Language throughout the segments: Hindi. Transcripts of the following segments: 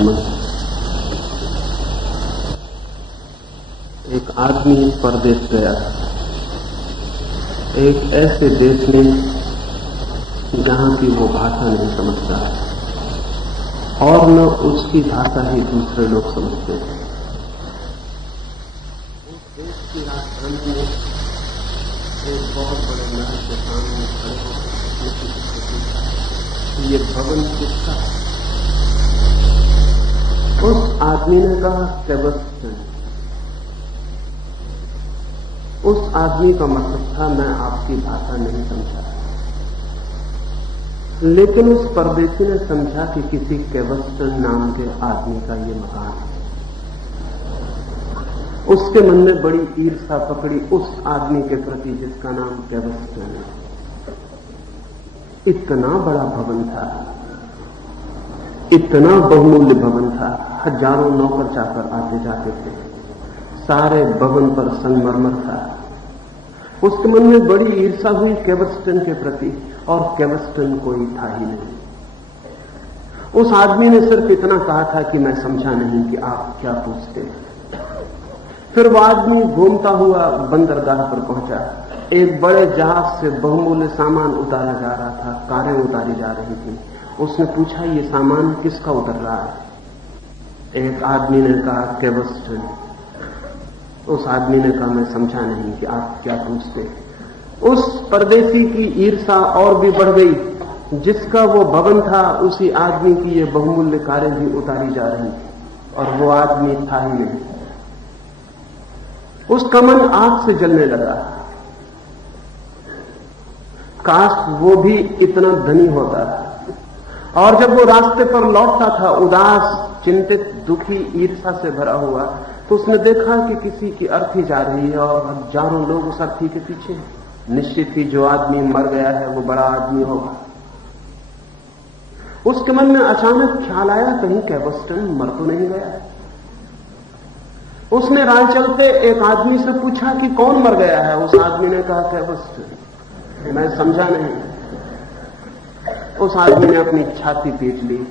आगमन। एक आदमी परदेश गया, एक ऐसे देश में जहां की वो भाषा नहीं समझता और न उसकी भाषा ही दूसरे लोग समझते हैं। उस देश की राजधानी में एक बहुत बड़े महल के सामने खड़े होकर किसी से पूछा, ये भवन किसका है? उस आदमी ने कहा सेबेस्टियन। उस आदमी का मतलब था, मैं आपकी भाषा नहीं समझा। लेकिन उस परदेशी ने समझा कि किसी सेबेस्टियन नाम के आदमी का ये मकान है। उसके मन में बड़ी ईर्ष्या पकड़ी उस आदमी के प्रति जिसका नाम सेबेस्टियन है। इतना बड़ा भवन था, इतना बहुमूल्य भवन था, हजारों नौकर चाकर आते जाते थे, सारे भवन पर संगमरमर था। उसके मन में बड़ी ईर्ष्या हुई सेबेस्टियन के प्रति, और सेबेस्टियन कोई था ही नहीं। उस आदमी ने सिर्फ इतना कहा था कि मैं समझा नहीं कि आप क्या पूछते हैं। फिर वो आदमी घूमता हुआ बंदरगाह पर पहुंचा। एक बड़े जहाज से बहुमूल्य सामान उतारा जा रहा था, कारें उतारी जा रही थी। उसने पूछा, ये सामान किसका उतर रहा है? एक आदमी ने कहा, सेबेस्टियन। उस आदमी ने कहा, मैं समझा नहीं कि आप क्या पूछते। उस परदेशी की ईर्ष्या और भी बढ़ गई। जिसका वो भवन था, उसी आदमी की ये बहुमूल्य कारें भी उतारी जा रही थी, और वो आदमी था ही नहीं। उसका मन आग से जलने लगा। काश वो भी इतना धनी होता। और जब वो रास्ते पर लौटता था, उदास, चिंतित, दुखी, ईर्ष्या से भरा हुआ, तो उसने देखा कि किसी की अर्थी जा रही है और हजारों लोग उस अर्थी के पीछे। निश्चित ही जो आदमी मर गया है वो बड़ा आदमी होगा। उसके मन में अचानक ख्याल आया, कहीं सेबेस्टियन मर तो नहीं गया। उसने राह चलते एक आदमी से पूछा कि कौन मर गया है? उस आदमी ने कहा, सेबेस्टियन। मैं समझा नहीं। उस आदमी ने अपनी छाती पीट ली।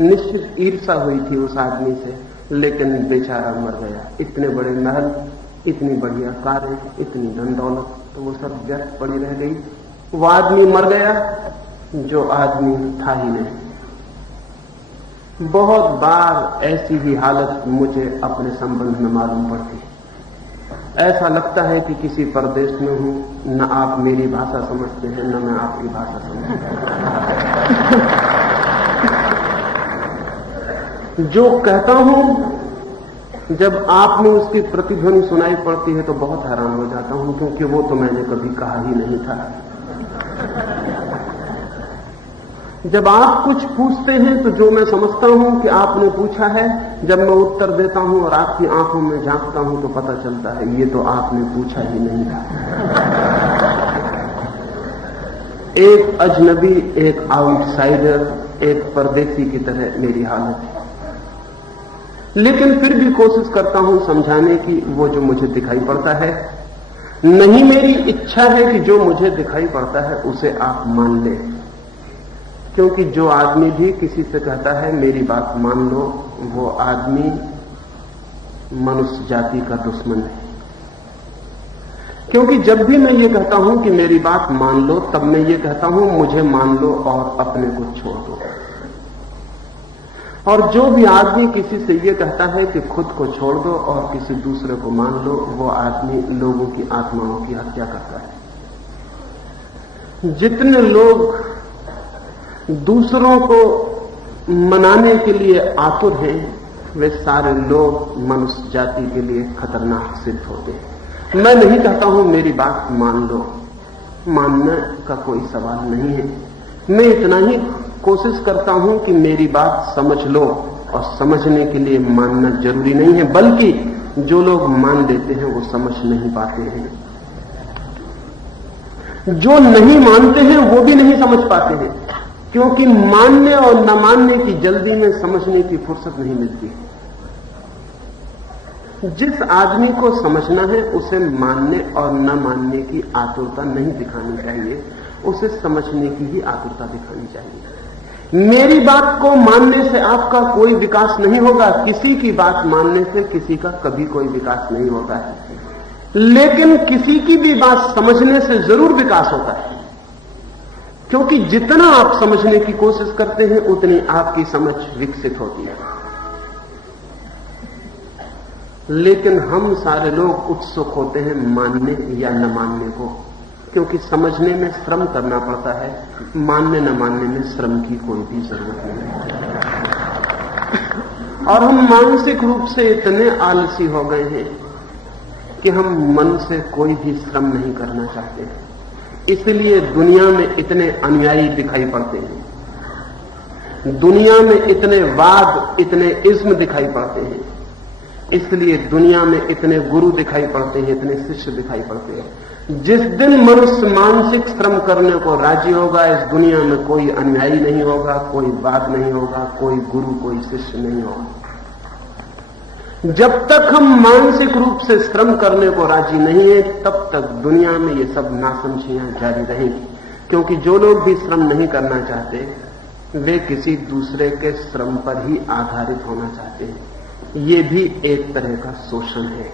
निश्चित ईर्ष्या हुई थी उस आदमी से, लेकिन बेचारा मर गया। इतने बड़े महल, इतनी बढ़िया कारें, इतनी धन दौलत, तो वो सब व्यर्थ पड़ी रह गई। वो आदमी मर गया जो आदमी था ही नहीं। बहुत बार ऐसी ही हालत मुझे अपने संबंध में मालूम पड़ती। ऐसा लगता है कि किसी परदेश में हूं, न आप मेरी भाषा समझते हैं, न मैं आपकी भाषा समझता हूं। जो कहता हूं, जब आप में उसकी प्रतिध्वनि सुनाई पड़ती है तो बहुत हैरान हो जाता हूं, क्योंकि वो तो मैंने कभी कहा ही नहीं था। जब आप कुछ पूछते हैं तो जो मैं समझता हूं कि आपने पूछा है, जब मैं उत्तर देता हूं और आपकी आंखों में झांकता हूं तो पता चलता है ये तो आपने पूछा ही नहीं था। एक अजनबी, एक आउटसाइडर, एक परदेशी की तरह मेरी हालत है। लेकिन फिर भी कोशिश करता हूं समझाने की। वो जो मुझे दिखाई पड़ता है, नहीं मेरी इच्छा है कि जो मुझे दिखाई पड़ता है उसे आप मान ले, क्योंकि जो आदमी भी किसी से कहता है मेरी बात मान लो, वो आदमी मनुष्य जाति का दुश्मन है। क्योंकि जब भी मैं ये कहता हूं कि मेरी बात मान लो, तब मैं ये कहता हूं मुझे मान लो और अपने को छोड़ दो। और जो भी आदमी किसी से ये कहता है कि खुद को छोड़ दो और किसी दूसरे को मान लो, वो आदमी लोगों की आत्माओं की हत्या करता है। जितने लोग दूसरों को मनाने के लिए आतुर हैं, वे सारे लोग मनुष्य जाति के लिए खतरनाक सिद्ध होते हैं। मैं नहीं कहता हूं मेरी बात मान लो, मानने का कोई सवाल नहीं है। मैं इतना ही कोशिश करता हूं कि मेरी बात समझ लो, और समझने के लिए मानना जरूरी नहीं है, बल्कि जो लोग मान लेते हैं वो समझ नहीं पाते हैं। जो नहीं मानते हैं वो भी नहीं समझ पाते हैं, क्योंकि मानने और न मानने की जल्दी में समझने की फुर्सत नहीं मिलती। जिस आदमी को समझना है उसे मानने और न मानने की आतुरता नहीं दिखानी चाहिए, उसे समझने की ही आतुरता दिखानी चाहिए। मेरी बात को मानने से आपका कोई विकास नहीं होगा। किसी की बात मानने से किसी का कभी कोई विकास नहीं होता है, लेकिन किसी की भी बात समझने से जरूर विकास होता है, क्योंकि जितना आप समझने की कोशिश करते हैं उतनी आपकी समझ विकसित होती है। लेकिन हम सारे लोग उत्सुक होते हैं मानने या न मानने को, क्योंकि समझने में श्रम करना पड़ता है, मानने न मानने में श्रम की कोई भी जरूरत नहीं। और हम मानसिक रूप से इतने आलसी हो गए हैं कि हम मन से कोई भी श्रम नहीं करना चाहते हैं। इसलिए दुनिया में इतने अनुयायी दिखाई पड़ते हैं, दुनिया में इतने वाद, इतने इज्म दिखाई पड़ते हैं, इसलिए दुनिया में इतने गुरु दिखाई पड़ते हैं, इतने शिष्य दिखाई पड़ते हैं। जिस दिन मनुष्य मानसिक श्रम करने को राजी होगा, इस दुनिया में कोई अनुयायी नहीं होगा, कोई वाद नहीं होगा, कोई गुरु, कोई शिष्य नहीं होगा। जब तक हम मानसिक रूप से श्रम करने को राजी नहीं है, तब तक दुनिया में ये सब नासमझियां जारी रहेंगी, क्योंकि जो लोग भी श्रम नहीं करना चाहते वे किसी दूसरे के श्रम पर ही आधारित होना चाहते हैं। ये भी एक तरह का शोषण है।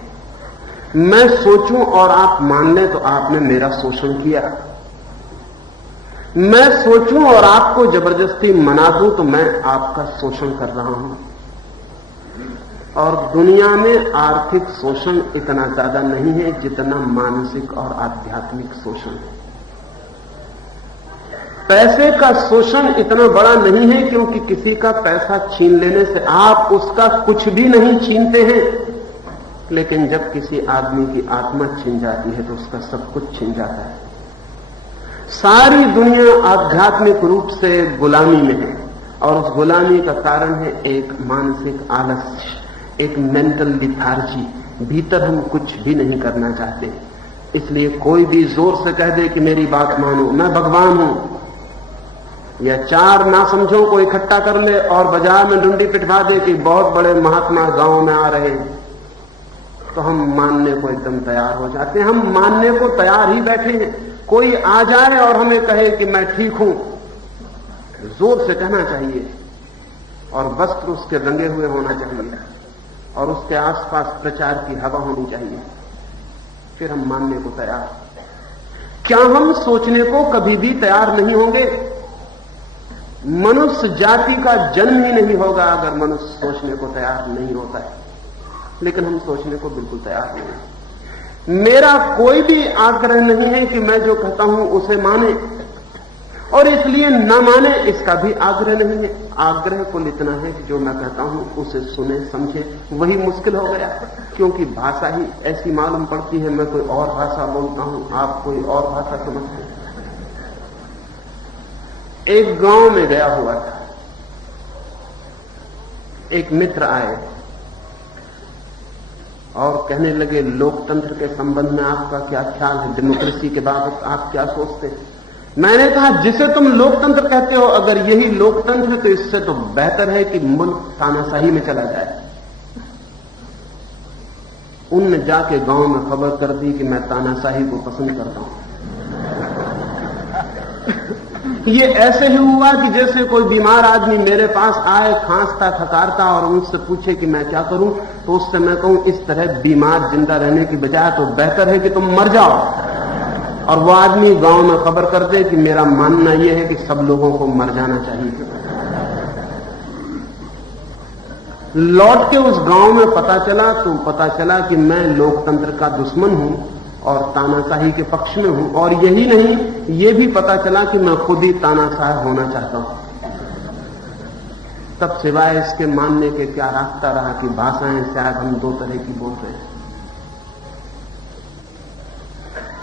मैं सोचूं और आप मान लें तो आपने मेरा शोषण किया, मैं सोचूं और आपको जबरदस्ती मना दूं तो मैं आपका शोषण कर रहा हूं। और दुनिया में आर्थिक शोषण इतना ज्यादा नहीं है जितना मानसिक और आध्यात्मिक शोषण है। पैसे का शोषण इतना बड़ा नहीं है, क्योंकि किसी का पैसा छीन लेने से आप उसका कुछ भी नहीं छीनते हैं, लेकिन जब किसी आदमी की आत्मा छीन जाती है तो उसका सब कुछ छीन जाता है। सारी दुनिया आध्यात्मिक रूप से गुलामी में है, और उस गुलामी का कारण है एक मानसिक आलस्य, एक मेंटल लिथार्जी। भीतर हम कुछ भी नहीं करना चाहते, इसलिए कोई भी जोर से कह दे कि मेरी बात मानो, मैं भगवान हूं, या चार नासमझों को इकट्ठा कर ले और बाजार में डुंडी पिटवा दे कि बहुत बड़े महात्मा गांव में आ रहे हैं, तो हम मानने को एकदम तैयार हो जाते हैं। हम मानने को तैयार ही बैठे हैं। कोई आ जाए और हमें कहे कि मैं ठीक हूं, जोर से कहना चाहिए, और वस्त्र उसके रंगे हुए होना चाहिए, और उसके आसपास प्रचार की हवा होनी चाहिए, फिर हम मानने को तैयार। क्या हम सोचने को कभी भी तैयार नहीं होंगे? मनुष्य जाति का जन्म ही नहीं होगा अगर मनुष्य सोचने को तैयार नहीं होता है, लेकिन हम सोचने को बिल्कुल तैयार नहीं हैं। मेरा कोई भी आग्रह नहीं है कि मैं जो कहता हूं उसे माने, और इसलिए न माने इसका भी आग्रह नहीं है। आग्रह कुल इतना है कि जो मैं कहता हूं उसे सुने समझे, वही मुश्किल हो गया, क्योंकि भाषा ही ऐसी मालूम पड़ती है। मैं कोई और भाषा बोलता हूं, आप कोई और भाषा समझते हैं। एक गांव में गया हुआ था, एक मित्र आए और कहने लगे लोकतंत्र के संबंध में आपका क्या ख्याल है, डेमोक्रेसी के बाबत आप क्या सोचते हैं? मैंने कहा जिसे तुम लोकतंत्र कहते हो, अगर यही लोकतंत्र है तो इससे तो बेहतर है कि मुल्क तानाशाही में चला जाए। उनने जाके गांव में खबर कर दी कि मैं तानाशाही को पसंद करता हूं। ये ऐसे ही हुआ कि जैसे कोई बीमार आदमी मेरे पास आए, खांसता थकारता, और मुझसे पूछे कि मैं क्या करूं, तो उससे मैं कहूं इस तरह बीमार जिंदा रहने की बजाय तो बेहतर है कि तुम मर जाओ। और वो आदमी गांव में खबर कर दे कि मेरा मानना यह है कि सब लोगों को मर जाना चाहिए। लौट के उस गांव में पता चला कि मैं लोकतंत्र का दुश्मन हूं और तानाशाही के पक्ष में हूं, और यही नहीं, ये भी पता चला कि मैं खुद ही तानाशाह होना चाहता हूं। तब सिवाय इसके मानने के क्या रास्ता रहा कि भाषाएं शायद हम दो तरह की बोल रहे हैं।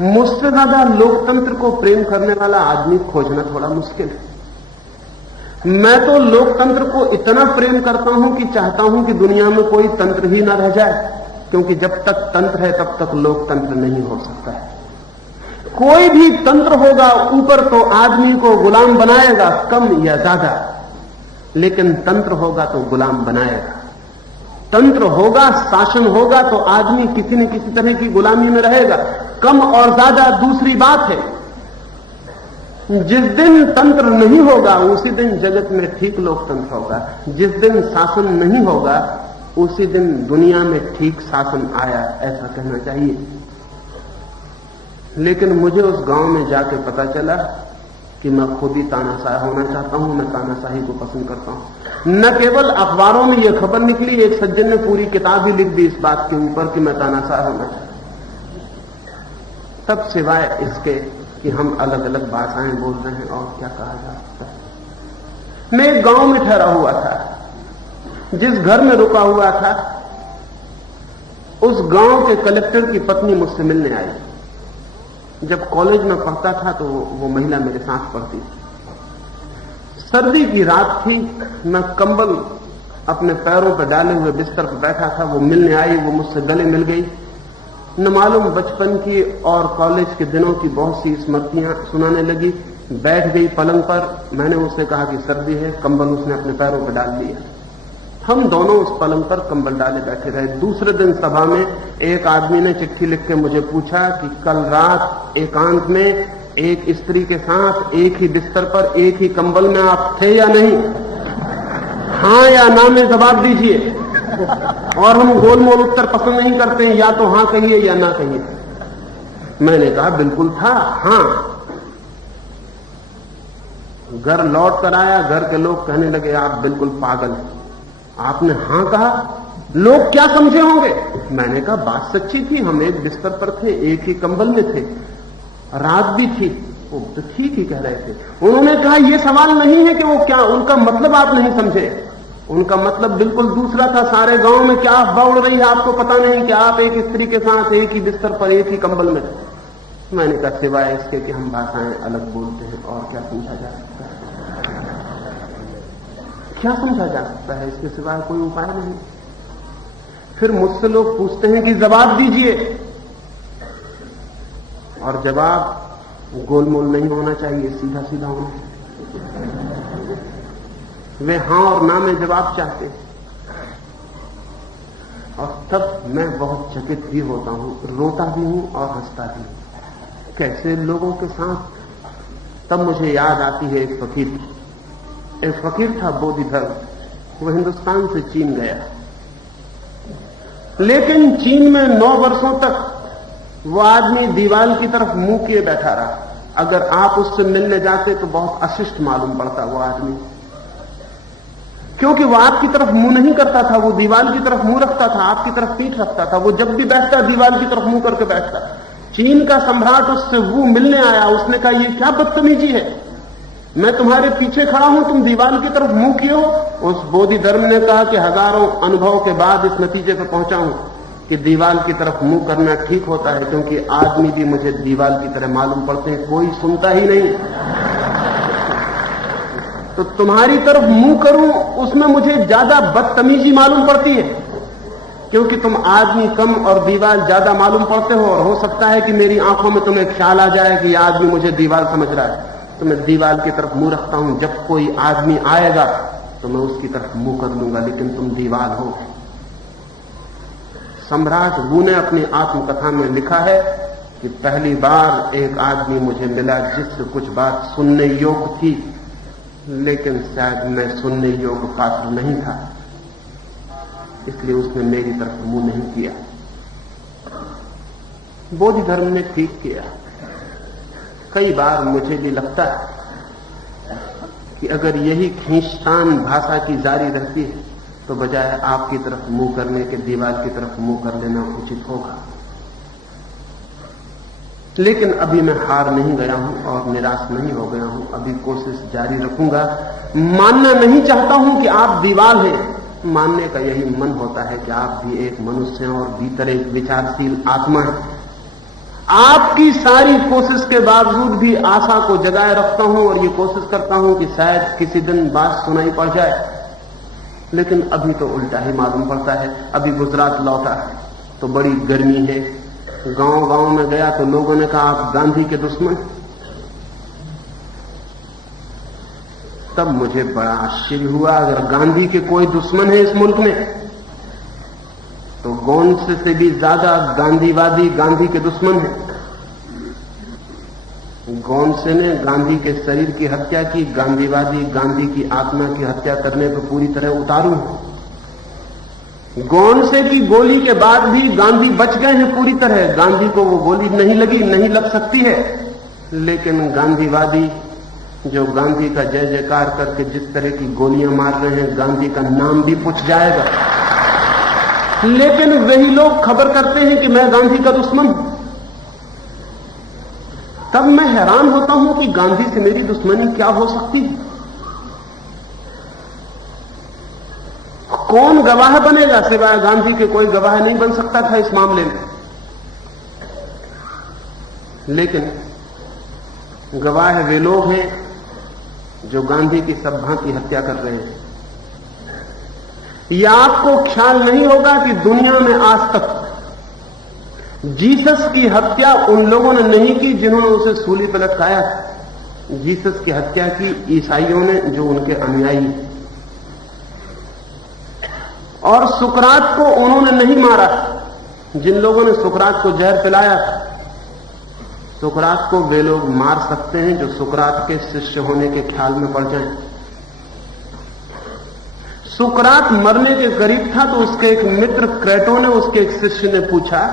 मुझसे ज्यादा लोकतंत्र को प्रेम करने वाला आदमी खोजना थोड़ा मुश्किल है। मैं तो लोकतंत्र को इतना प्रेम करता हूं कि चाहता हूं कि दुनिया में कोई तंत्र ही ना रह जाए, क्योंकि जब तक तंत्र है तब तक लोकतंत्र नहीं हो सकता है। कोई भी तंत्र होगा ऊपर तो आदमी को गुलाम बनाएगा, कम या ज्यादा, लेकिन तंत्र होगा तो गुलाम बनाएगा। तंत्र होगा, शासन होगा तो आदमी किसी न किसी तरह की गुलामी में रहेगा। कम और ज्यादा दूसरी बात है, जिस दिन तंत्र नहीं होगा उसी दिन जगत में ठीक लोकतंत्र होगा। जिस दिन शासन नहीं होगा उसी दिन दुनिया में ठीक शासन आया, ऐसा कहना चाहिए। लेकिन मुझे उस गांव में जाके पता चला कि मैं खुद ही तानाशाह होना चाहता हूं, मैं तानाशाही को पसंद करता हूं। न केवल अखबारों में यह खबर निकली, एक सज्जन ने पूरी किताब ही लिख दी इस बात के ऊपर कि मैं तानाशाह होना चाहता हूं। तब सिवाय इसके कि हम अलग अलग भाषाएं बोल रहे हैं और क्या कहा जा सकता है। मैं एक गांव में ठहरा हुआ था, जिस घर में रुका हुआ था उस गांव के कलेक्टर की पत्नी मुझसे मिलने आई। जब कॉलेज में पढ़ता था तो वो महिला मेरे साथ पढ़ती थी। सर्दी की रात थी, मैं कंबल अपने पैरों पर डाले हुए बिस्तर पर बैठा था। वो मिलने आई, वो मुझसे गले मिल गई। न मालूम बचपन की और कॉलेज के दिनों की बहुत सी स्मृतियां सुनाने लगी। बैठ गई पलंग पर। मैंने उससे कहा कि सर्दी है, कंबल उसने अपने पैरों पर डाल लिया। हम दोनों उस पलंग पर कंबल डाले बैठे रहे। दूसरे दिन सभा में एक आदमी ने चिट्ठी लिख के मुझे पूछा कि कल रात एकांत में एक स्त्री के साथ एक ही बिस्तर पर एक ही कंबल में आप थे या नहीं? हां या ना में जवाब दीजिए। और हम गोलमोल उत्तर पसंद नहीं करते हैं, या तो हां कहिए या ना कहिए। मैंने कहा बिल्कुल था, हां। घर लौट कर आया, घर के लोग कहने लगे आप बिल्कुल पागल हैं, आपने हां कहा, लोग क्या समझे होंगे? मैंने कहा बात सच्ची थी, हम एक बिस्तर पर थे, एक ही कंबल में थे, रात भी थी। वो तो ठीक ही कह रहे थे। उन्होंने कहा यह सवाल नहीं है कि वो क्या, उनका मतलब आप नहीं समझे। उनका मतलब बिल्कुल दूसरा था। सारे गांव में क्या अफवाह उड़ रही है आपको पता नहीं कि आप एक स्त्री के साथ एक ही बिस्तर पर एक ही कंबल में थे। मैंने कहा सिवाय इसके कि हम भाषाएं अलग बोलते हैं और क्या समझा जा सकता है? क्या समझा जा सकता है? इसके सिवाय कोई उपाय नहीं। फिर मुझसे लोग पूछते हैं कि जवाब दीजिए, और जवाब गोलमोल नहीं होना चाहिए, सीधा सीधा होना चाहिए। वे हां और ना में जवाब चाहते हैं। और तब मैं बहुत चकित भी होता हूं, रोता भी हूं और हंसता भी हूं। कैसे लोगों के साथ। तब मुझे याद आती है एक फकीर की। एक फकीर था बोधिधर्म, वो हिंदुस्तान से चीन गया, लेकिन चीन में 9 वर्षों तक वो आदमी दीवार की तरफ मुंह किए बैठा रहा। अगर आप उससे मिलने जाते तो बहुत अशिष्ट मालूम पड़ता वो आदमी, क्योंकि वो आपकी तरफ मुंह नहीं करता था, वो दीवार की तरफ मुंह रखता था, आपकी तरफ पीठ रखता था। वो जब भी बैठता दीवार की तरफ मुंह करके बैठता। चीन का सम्राट उससे वो मिलने आया, उसने कहा ये क्या बदतमीजी है, मैं तुम्हारे पीछे खड़ा हूं, तुम दीवार की तरफ मुंह किए हो। उस बोधि धर्म ने कहा कि हजारों अनुभव के बाद इस नतीजे पर पहुंचा हूं कि दीवार की तरफ मुंह करना ठीक होता है, क्योंकि आदमी भी मुझे दीवार की तरह मालूम पड़ते हैं, कोई सुनता ही नहीं। तो तुम्हारी तरफ मुंह करूं उसमें मुझे ज्यादा बदतमीजी मालूम पड़ती है, क्योंकि तुम आदमी कम और दीवार ज्यादा मालूम पड़ते हो। और हो सकता है कि मेरी आंखों में तुम्हें ख्याल आ जाए कि यह आदमी मुझे दीवार समझ रहा है, तो मैं दीवार की तरफ मुंह रखता हूं। जब कोई आदमी आएगा तो मैं उसकी तरफ मुंह कर लूंगा, लेकिन तुम दीवार हो। सम्राट वू ने अपनी आत्मकथा में लिखा है कि पहली बार एक आदमी मुझे मिला जिससे कुछ बात सुनने योग्य थी, लेकिन शायद मैं सुनने योग्य पात्र नहीं था, इसलिए उसने मेरी तरफ मुंह नहीं किया। बोधि धर्म ने ठीक किया। कई बार मुझे भी लगता है कि अगर यही खींचतान भाषा की जारी रहती है तो बजाय आपकी तरफ मुंह करने के दीवार की तरफ मुंह कर लेना उचित होगा। लेकिन अभी मैं हार नहीं गया हूं और निराश नहीं हो गया हूं, अभी कोशिश जारी रखूंगा। मानना नहीं चाहता हूं कि आप दीवार हैं, मानने का यही मन होता है कि आप भी एक मनुष्य हैं और भीतर एक विचारशील आत्मा है। आपकी सारी कोशिश के बावजूद भी आशा को जगाए रखता हूं और ये कोशिश करता हूं कि शायद किसी दिन बात सुनाई पड़ जाए, लेकिन अभी तो उल्टा ही मालूम पड़ता है। अभी गुजरात लौटा तो बड़ी गर्मी है, गांव गांव में गया तो लोगों ने कहा आप गांधी के दुश्मन। तब मुझे बड़ा आश्चर्य हुआ, अगर गांधी के कोई दुश्मन है इस मुल्क में तो गोंडसे से भी ज्यादा गांधीवादी गांधी के दुश्मन है। गोडसे ने गांधी के शरीर की हत्या की, गांधीवादी गांधी की आत्मा की हत्या करने पर पूरी तरह उतारू हैं। गोडसे की गोली के बाद भी गांधी बच गए हैं पूरी तरह, गांधी को वो गोली नहीं लगी, नहीं लग सकती है। लेकिन गांधीवादी जो गांधी का जय जयकार करके जिस तरह की गोलियां मार रहे हैं, गांधी का नाम भी पूछ जाएगा। लेकिन वही लोग खबर करते हैं कि मैं गांधी का दुश्मन हूं। तब मैं हैरान होता हूं कि गांधी से मेरी दुश्मनी क्या हो सकती है? कौन गवाह बनेगा? सिवाय गांधी के कोई गवाह नहीं बन सकता था इस मामले में। लेकिन गवाह वे लोग हैं जो गांधी की सब भांति हत्या कर रहे हैं। यह आपको ख्याल नहीं होगा कि दुनिया में आज तक जीसस की हत्या उन लोगों ने नहीं की जिन्होंने उसे सूली पर लटकाया। जीसस की हत्या की ईसाइयों ने, जो उनके अनुयायी, और सुकरात को उन्होंने नहीं मारा। जिन लोगों ने सुकरात को जहर पिलाया, सुकरात को वे लोग मार सकते हैं जो सुकरात के शिष्य होने के ख्याल में पड़ जाएं। सुकरात मरने के करीब था तो उसके एक मित्र क्रेटो ने उसके एक शिष्य ने पूछा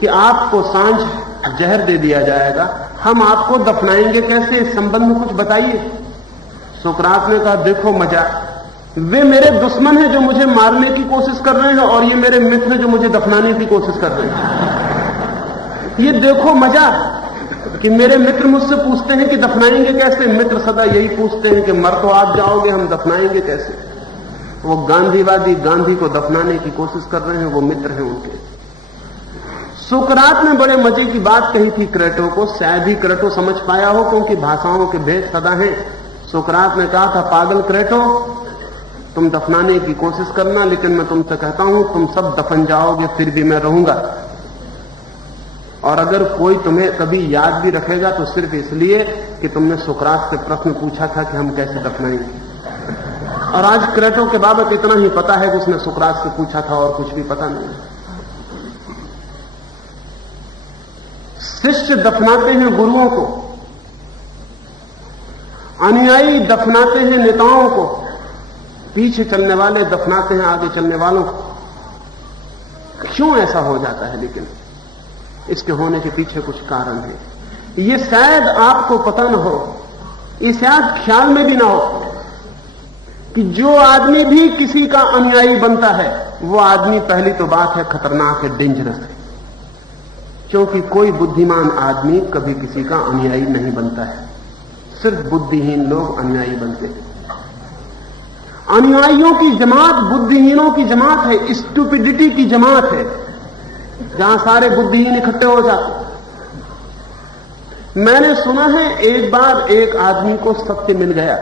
कि आपको सांझ जहर दे दिया जाएगा, हम आपको दफनाएंगे कैसे? इस संबंध में कुछ बताइए। सुकरात ने कहा, देखो मजा, वे मेरे दुश्मन हैं जो मुझे मारने की कोशिश कर रहे हैं, और ये मेरे मित्र जो मुझे दफनाने की कोशिश कर रहे हैं। ये देखो मजा कि मेरे मित्र मुझसे पूछते हैं कि दफनाएंगे कैसे। मित्र सदा यही पूछते हैं कि मर तो आप जाओगे, हम दफनाएंगे कैसे? वो गांधीवादी गांधी को दफनाने की कोशिश कर रहे हैं, वो मित्र हैं उनके। सुकरात ने बड़े मजे की बात कही थी क्रेटो को, शायद ही क्रेटो समझ पाया हो क्योंकि भाषाओं के भेद सदा हैं। सुकरात ने कहा था, पागल क्रेटो, तुम दफनाने की कोशिश करना, लेकिन मैं तुमसे कहता हूं तुम सब दफन जाओगे, फिर भी मैं रहूंगा। और अगर कोई तुम्हें कभी याद भी रखेगा तो सिर्फ इसलिए कि तुमने सुकरात से प्रश्न पूछा था कि हम कैसे दफनाएंगे। और आज क्रेटो के बाबत इतना ही पता है कि उसने सुकरात से पूछा था और कुछ भी पता नहीं। शिष्य दफनाते हैं गुरुओं को, अनुयायी दफनाते हैं नेताओं को, पीछे चलने वाले दफनाते हैं आगे चलने वालों को। क्यों ऐसा हो जाता है? लेकिन इसके होने के पीछे कुछ कारण है। ये शायद आपको पता न हो, ये शायद ख्याल में भी ना हो कि जो आदमी भी किसी का अनुयायी बनता है, वो आदमी पहली तो बात है खतरनाक है, डेंजरस है। क्योंकि कोई बुद्धिमान आदमी कभी किसी का अनुयायी नहीं बनता है, सिर्फ बुद्धिहीन लोग अनुयायी बनते हैं। अनुयायियों की जमात बुद्धिहीनों की जमात है, स्टूपिडिटी की जमात है, जहां सारे बुद्धिहीन इकट्ठे हो जाते। मैंने सुना है एक बार एक आदमी को सत्य मिल गया।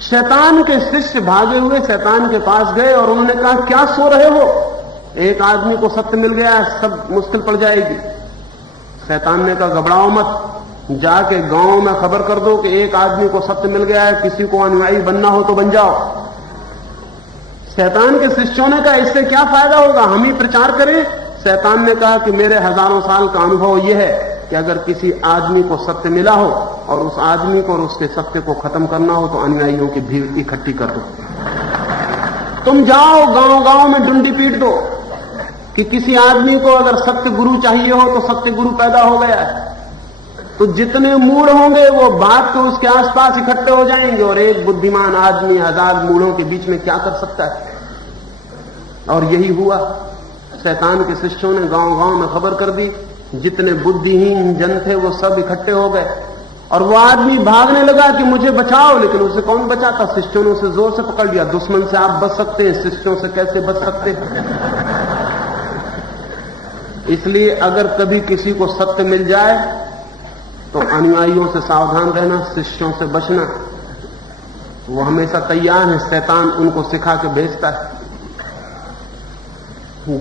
शैतान के शिष्य भागे हुए शैतान के पास गए और उन्होंने कहा, क्या सो रहे हो? एक आदमी को सत्य मिल गया, सब मुश्किल पड़ जाएगी। शैतान ने कहा, घबराओ मत, जाके गांव में खबर कर दो कि एक आदमी को सत्य मिल गया है, किसी को अनुयायी बनना हो तो बन जाओ। शैतान के शिष्यों ने कहा, इससे क्या फायदा होगा, हम ही प्रचार करें? शैतान ने कहा कि मेरे हजारों साल का अनुभव यह है कि अगर किसी आदमी को सत्य मिला हो और उस आदमी को और उसके सत्य को खत्म करना हो तो अनुयायियों की भीड़ इकट्ठी कर दो। तुम जाओ गांव गांव में डुंडी पीट दो कि किसी आदमी को अगर सत्य गुरु चाहिए हो तो सत्य गुरु पैदा हो गया है। तो जितने मूढ़ होंगे वो भाग के उसके आसपास इकट्ठे हो जाएंगे, और एक बुद्धिमान आदमी हजार मूढ़ों के बीच में क्या कर सकता है? और यही हुआ। शैतान के शिष्यों ने गांव गांव में खबर कर दी, जितने बुद्धिहीन जन थे वो सब इकट्ठे हो गए, और वो आदमी भागने लगा कि मुझे बचाओ, लेकिन उसे कौन बचाता? शिष्यों ने उसे जोर से पकड़ लिया। दुश्मन से आप बच सकते हैं, शिष्यों से कैसे बच सकते हैं? इसलिए अगर कभी किसी को सत्य मिल जाए तो अनुयायियों से सावधान रहना, शिष्यों से बचना। वो हमेशा तैयार है, शैतान उनको सिखा के भेजता है।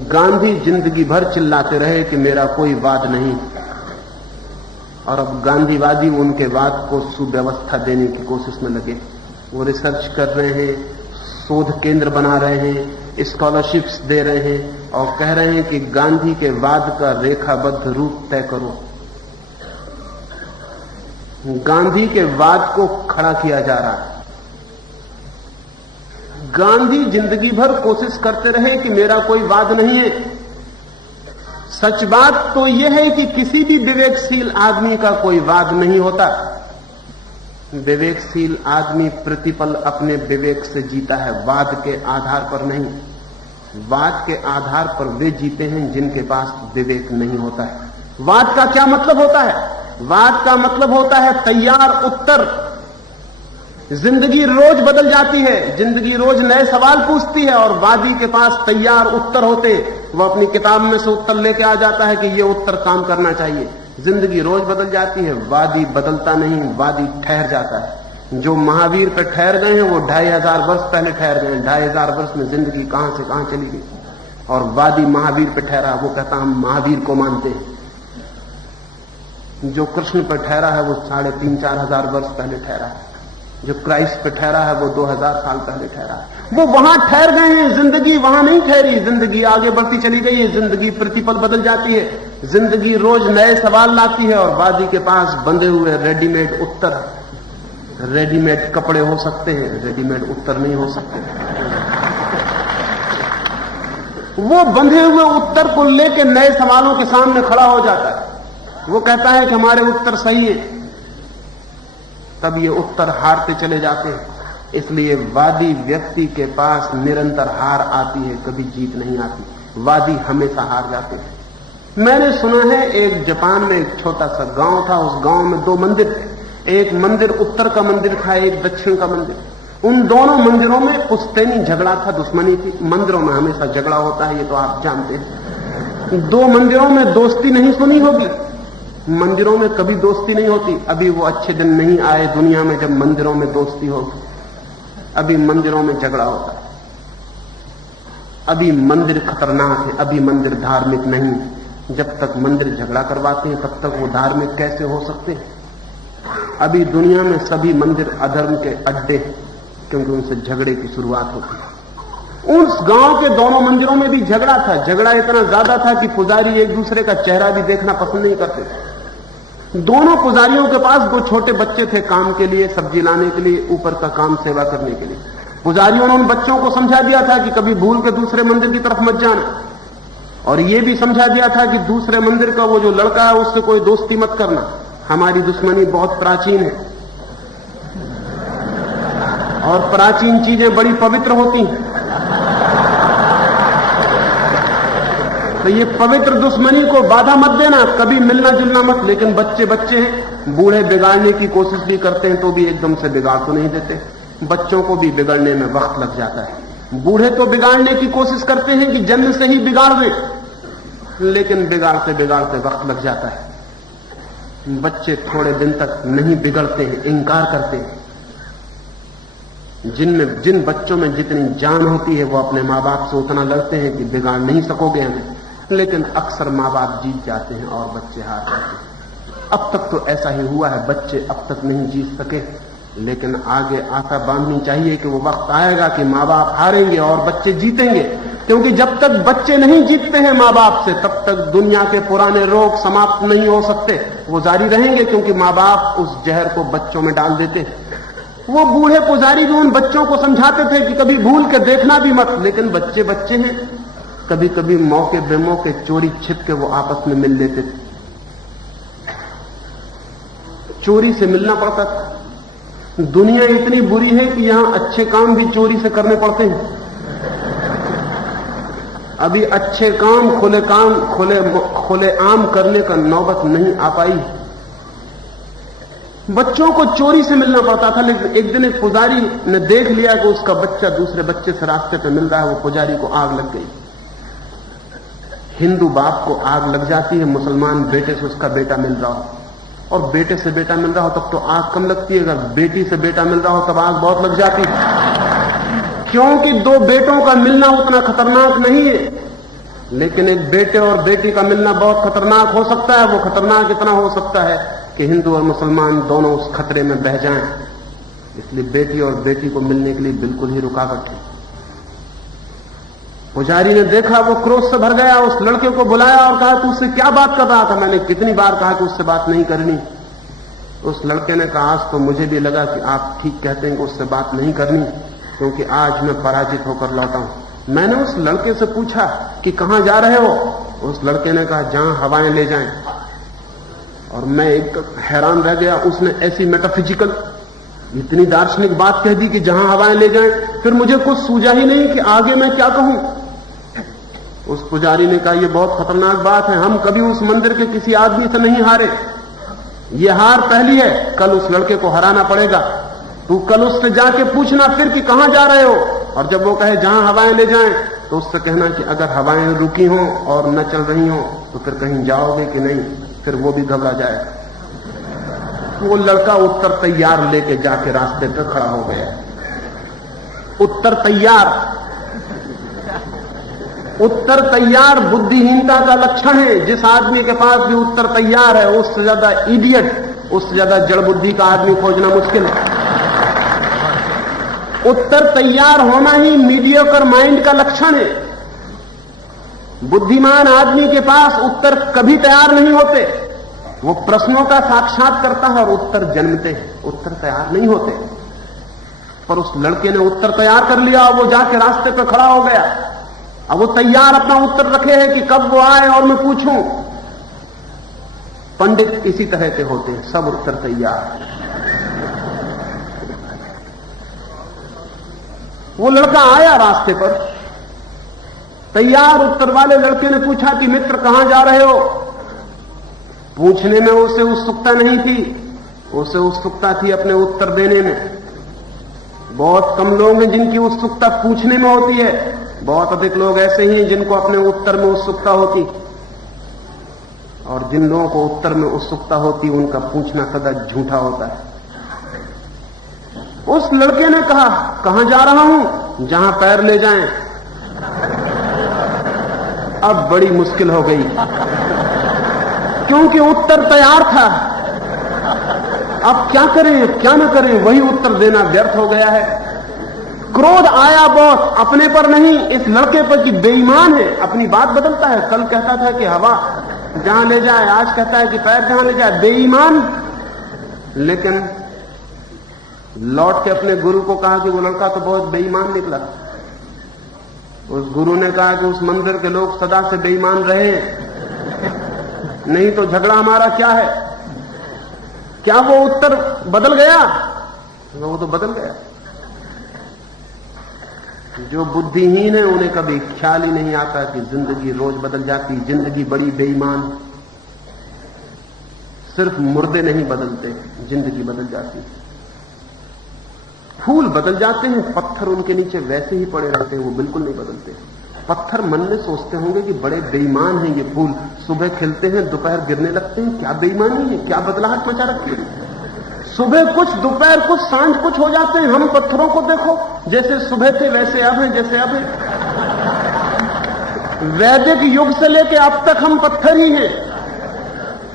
गांधी जिंदगी भर चिल्लाते रहे कि मेरा कोई वाद नहीं, और अब गांधीवादी उनके वाद को सुव्यवस्था देने की कोशिश में लगे। वो रिसर्च कर रहे हैं, शोध केंद्र बना रहे हैं, स्कॉलरशिप्स दे रहे हैं, और कह रहे हैं कि गांधी के वाद का रेखाबद्ध रूप तय करो। गांधी के वाद को खड़ा किया जा रहा है। गांधी जिंदगी भर कोशिश करते रहे कि मेरा कोई वाद नहीं है। सच बात तो यह है कि किसी भी विवेकशील आदमी का कोई वाद नहीं होता। विवेकशील आदमी प्रतिपल अपने विवेक से जीता है, वाद के आधार पर नहीं। वाद के आधार पर वे जीते हैं जिनके पास विवेक नहीं होता है। वाद का क्या मतलब होता है? वाद का मतलब होता है तैयार उत्तर। जिंदगी रोज बदल जाती है, जिंदगी रोज नए सवाल पूछती है, और वादी के पास तैयार उत्तर होते। वह अपनी किताब में से उत्तर लेके आ जाता है कि यह उत्तर काम करना चाहिए। जिंदगी रोज बदल जाती है, वादी बदलता नहीं, वादी ठहर जाता है। जो महावीर पर ठहर गए हैं वो 2500 वर्ष पहले ठहर गए हैं। 2500 वर्ष में जिंदगी कहां से कहां चली गई। और वादी महावीर पर ठहरा, वो कहता हम महावीर को मानते हैं। जो कृष्ण पर ठहरा है वो 3500-4000 हजार वर्ष पहले ठहरा है। जो क्राइस्ट पे ठहरा है वो 2000 साल पहले ठहरा है। वो वहां ठहर गए हैं, जिंदगी वहां नहीं ठहरी। जिंदगी आगे बढ़ती चली गई है, जिंदगी प्रतिपल बदल जाती है, जिंदगी रोज नए सवाल लाती है। और वादी के पास बंधे हुए रेडीमेड उत्तर, रेडीमेड कपड़े हो सकते हैं, रेडीमेड उत्तर नहीं हो सकते। वो बंधे हुए उत्तर को लेकर नए सवालों के सामने खड़ा हो जाता है। वो कहता है कि हमारे उत्तर सही है, तब ये उत्तर हारते चले जाते हैं। इसलिए वादी व्यक्ति के पास निरंतर हार आती है, कभी जीत नहीं आती। वादी हमेशा हार जाते हैं। मैंने सुना है एक जापान में एक छोटा सा गांव था, उस गांव में 2 मंदिर थे। एक मंदिर उत्तर का मंदिर था, एक दक्षिण का मंदिर। उन दोनों मंदिरों में पुश्तैनी झगड़ा था, दुश्मनी थी। मंदिरों में हमेशा झगड़ा होता है, ये तो आप जानते हैं। 2 मंदिरों में दोस्ती नहीं सुनी होगी, मंदिरों में कभी दोस्ती नहीं होती। अभी वो अच्छे दिन नहीं आए दुनिया में जब मंदिरों में दोस्ती होगी। अभी मंदिरों में झगड़ा होता है, अभी मंदिर खतरनाक है, अभी मंदिर धार्मिक नहीं है। जब तक मंदिर झगड़ा करवाते हैं तब तक वो धार्मिक कैसे हो सकते हैं? अभी दुनिया में सभी मंदिर अधर्म के अड्डे हैं, क्योंकि उनसे झगड़े की शुरुआत होती है। उस गांव के दोनों मंदिरों में भी झगड़ा था। झगड़ा इतना ज्यादा था कि पुजारी एक दूसरे का चेहरा भी देखना पसंद नहीं करते थे। दोनों पुजारियों के पास 2 छोटे बच्चे थे काम के लिए, सब्जी लाने के लिए, ऊपर का काम सेवा करने के लिए। पुजारियों ने उन बच्चों को समझा दिया था कि कभी भूल के दूसरे मंदिर की तरफ मत जाना, और यह भी समझा दिया था कि दूसरे मंदिर का वो जो लड़का है उससे कोई दोस्ती मत करना, हमारी दुश्मनी बहुत प्राचीन है और प्राचीन चीजें बड़ी पवित्र होती हैं। तो ये पवित्र दुश्मनी को बाधा मत देना, कभी मिलना जुलना मत। लेकिन बच्चे बच्चे हैं, बूढ़े बिगाड़ने की कोशिश भी करते हैं तो भी एकदम से बिगाड़ तो नहीं देते। बच्चों को भी बिगड़ने में वक्त लग जाता है। बूढ़े तो बिगाड़ने की कोशिश करते हैं कि जन्म से ही बिगाड़ दें, लेकिन बिगाड़ते बिगाड़ते वक्त लग जाता है। बच्चे थोड़े दिन तक नहीं बिगड़ते हैं, इंकार करते हैं। जिन बच्चों में जितनी जान होती है वो अपने माँ बाप से उतना लड़ते हैं कि बिगाड़ नहीं सकोगे हमें, लेकिन अक्सर माँ बाप जीत जाते हैं और बच्चे हार जाते हैं। अब तक तो ऐसा ही हुआ है, बच्चे अब तक नहीं जीत सके, लेकिन आगे आशा बांधनी चाहिए कि वो वक्त आएगा कि माँ बाप हारेंगे और बच्चे जीतेंगे। क्योंकि जब तक बच्चे नहीं जीतते हैं माँ बाप से, तब तक दुनिया के पुराने रोग समाप्त नहीं हो सकते, वो जारी रहेंगे, क्योंकि माँ बाप उस जहर को बच्चों में डाल देते हैं। वो बूढ़े पुजारी भी उन बच्चों को समझाते थे कि कभी भूल के देखना भी मत, लेकिन बच्चे बच्चे हैं, कभी कभी मौके बेमौके चोरी छिप के वो आपस में मिल लेते थे। चोरी से मिलना पड़ता था। दुनिया इतनी बुरी है कि यहां अच्छे काम भी चोरी से करने पड़ते हैं। अभी अच्छे काम खुले आम करने का नौबत नहीं आ पाई। बच्चों को चोरी से मिलना पड़ता था। लेकिन एक दिन एक पुजारी ने देख लिया कि उसका बच्चा दूसरे बच्चे से रास्ते पे मिल रहा है। वो पुजारी को आग लग गई। हिंदू बाप को आग लग जाती है, मुसलमान बेटे से उसका बेटा मिल रहा हो, और बेटे से बेटा मिल रहा हो तब तो आग कम लगती है, अगर बेटी से बेटा मिल रहा हो तब आग बहुत लग जाती है। क्योंकि 2 बेटों का मिलना उतना खतरनाक नहीं है, लेकिन एक बेटे और बेटी का मिलना बहुत खतरनाक हो सकता है। वो खतरनाक इतना हो सकता है कि हिंदू और मुसलमान दोनों उस खतरे में बह जाएं। इसलिए बेटी और बेटी को मिलने के लिए बिल्कुल ही रुकावट है। पुजारी ने देखा, वो क्रोध से भर गया, उस लड़के को बुलाया और कहा, तू उससे क्या बात कर रहा था? मैंने कितनी बार कहा कि उससे बात नहीं करनी। उस लड़के ने कहा, आज तो मुझे भी लगा कि आप ठीक कहते हैं कि उससे बात नहीं करनी, क्योंकि आज मैं पराजित होकर लौटा हूं। मैंने उस लड़के से पूछा कि कहां जा रहे हो? उस लड़के ने कहा, जहां हवाएं ले जाएं। और मैं एक हैरान रह गया। उसने ऐसी मेटाफिजिकल, इतनी दार्शनिक बात कह दी कि जहां हवाएं ले जाएं। फिर मुझे कुछ सूझा ही नहीं कि आगे मैं क्या कहूं। उस पुजारी ने कहा, यह बहुत खतरनाक बात है, हम कभी उस मंदिर के किसी आदमी से नहीं हारे, ये हार पहली है, कल उस लड़के को हराना पड़ेगा। तू कल उससे जाके पूछना फिर कि कहां जा रहे हो, और जब वो कहे जहां हवाएं ले जाएं, तो उससे कहना कि अगर हवाएं रुकी हों और न चल रही हों तो फिर कहीं जाओगे कि नहीं। फिर वो भी घबरा जाए। वो लड़का उत्तर तैयार लेके जाके रास्ते पर खड़ा हो गया। उत्तर तैयार, उत्तर तैयार बुद्धिहीनता का लक्षण है। जिस आदमी के पास भी उत्तर तैयार है, उससे ज्यादा इडियट, उससे ज्यादा जड़ बुद्धि का आदमी खोजना मुश्किल है। उत्तर तैयार होना ही मीडियोकर माइंड का लक्षण है। बुद्धिमान आदमी के पास उत्तर कभी तैयार नहीं होते। वो प्रश्नों का साक्षात करता है और उत्तर जन्मते हैं, उत्तर तैयार नहीं होते। पर उस लड़के ने उत्तर तैयार कर लिया और वो जाके रास्ते पर खड़ा हो गया। अब वो तैयार अपना उत्तर रखे है कि कब वो आए और मैं पूछूं। पंडित इसी तरह के होते हैं, सब उत्तर तैयार। वो लड़का आया रास्ते पर, तैयार उत्तर वाले लड़के ने पूछा कि मित्र कहां जा रहे हो? पूछने में उसे उत्सुकता नहीं थी, उसे उत्सुकता थी अपने उत्तर देने में। बहुत कम लोग हैं जिनकी उत्सुकता पूछने में होती है, बहुत अधिक लोग ऐसे ही हैं जिनको अपने उत्तर में उत्सुकता होती। और जिन लोगों को उत्तर में उत्सुकता होती उनका पूछना सदा झूठा होता है। उस लड़के ने कहा, कहां जा रहा हूं? जहां पैर ले जाएं। अब बड़ी मुश्किल हो गई, क्योंकि उत्तर तैयार था। अब क्या करें क्या न करें, वही उत्तर देना व्यर्थ हो गया है। क्रोध आया बहुत, अपने पर नहीं, इस लड़के पर कि बेईमान है, अपनी बात बदलता है। कल कहता था कि हवा जहां ले जाए, आज कहता है कि पैर जहां ले जाए, बेईमान। लेकिन लौट के अपने गुरु को कहा कि वो लड़का तो बहुत बेईमान निकला। उस गुरु ने कहा कि उस मंदिर के लोग सदा से बेईमान रहे, नहीं तो झगड़ा हमारा क्या है? क्या वो उत्तर बदल गया? वो तो बदल गया। जो बुद्धिहीन है उन्हें कभी ख्याल ही नहीं आता कि जिंदगी रोज बदल जाती, जिंदगी बड़ी बेईमान। सिर्फ मुर्दे नहीं बदलते, जिंदगी बदल जाती। फूल बदल जाते हैं, पत्थर उनके नीचे वैसे ही पड़े रहते हैं, वो बिल्कुल नहीं बदलते। पत्थर मन में सोचते होंगे कि बड़े बेईमान हैं ये फूल, सुबह खिलते हैं दोपहर गिरने लगते हैं, क्या बेईमानी है, क्या बदलाहट मचा रखी है। सुबह कुछ, दोपहर कुछ, सांझ कुछ हो जाते हैं। हम पत्थरों को देखो, जैसे सुबह थे वैसे अब हैं, जैसे अब हैं। वैदिक युग से लेकर अब तक हम पत्थर ही हैं।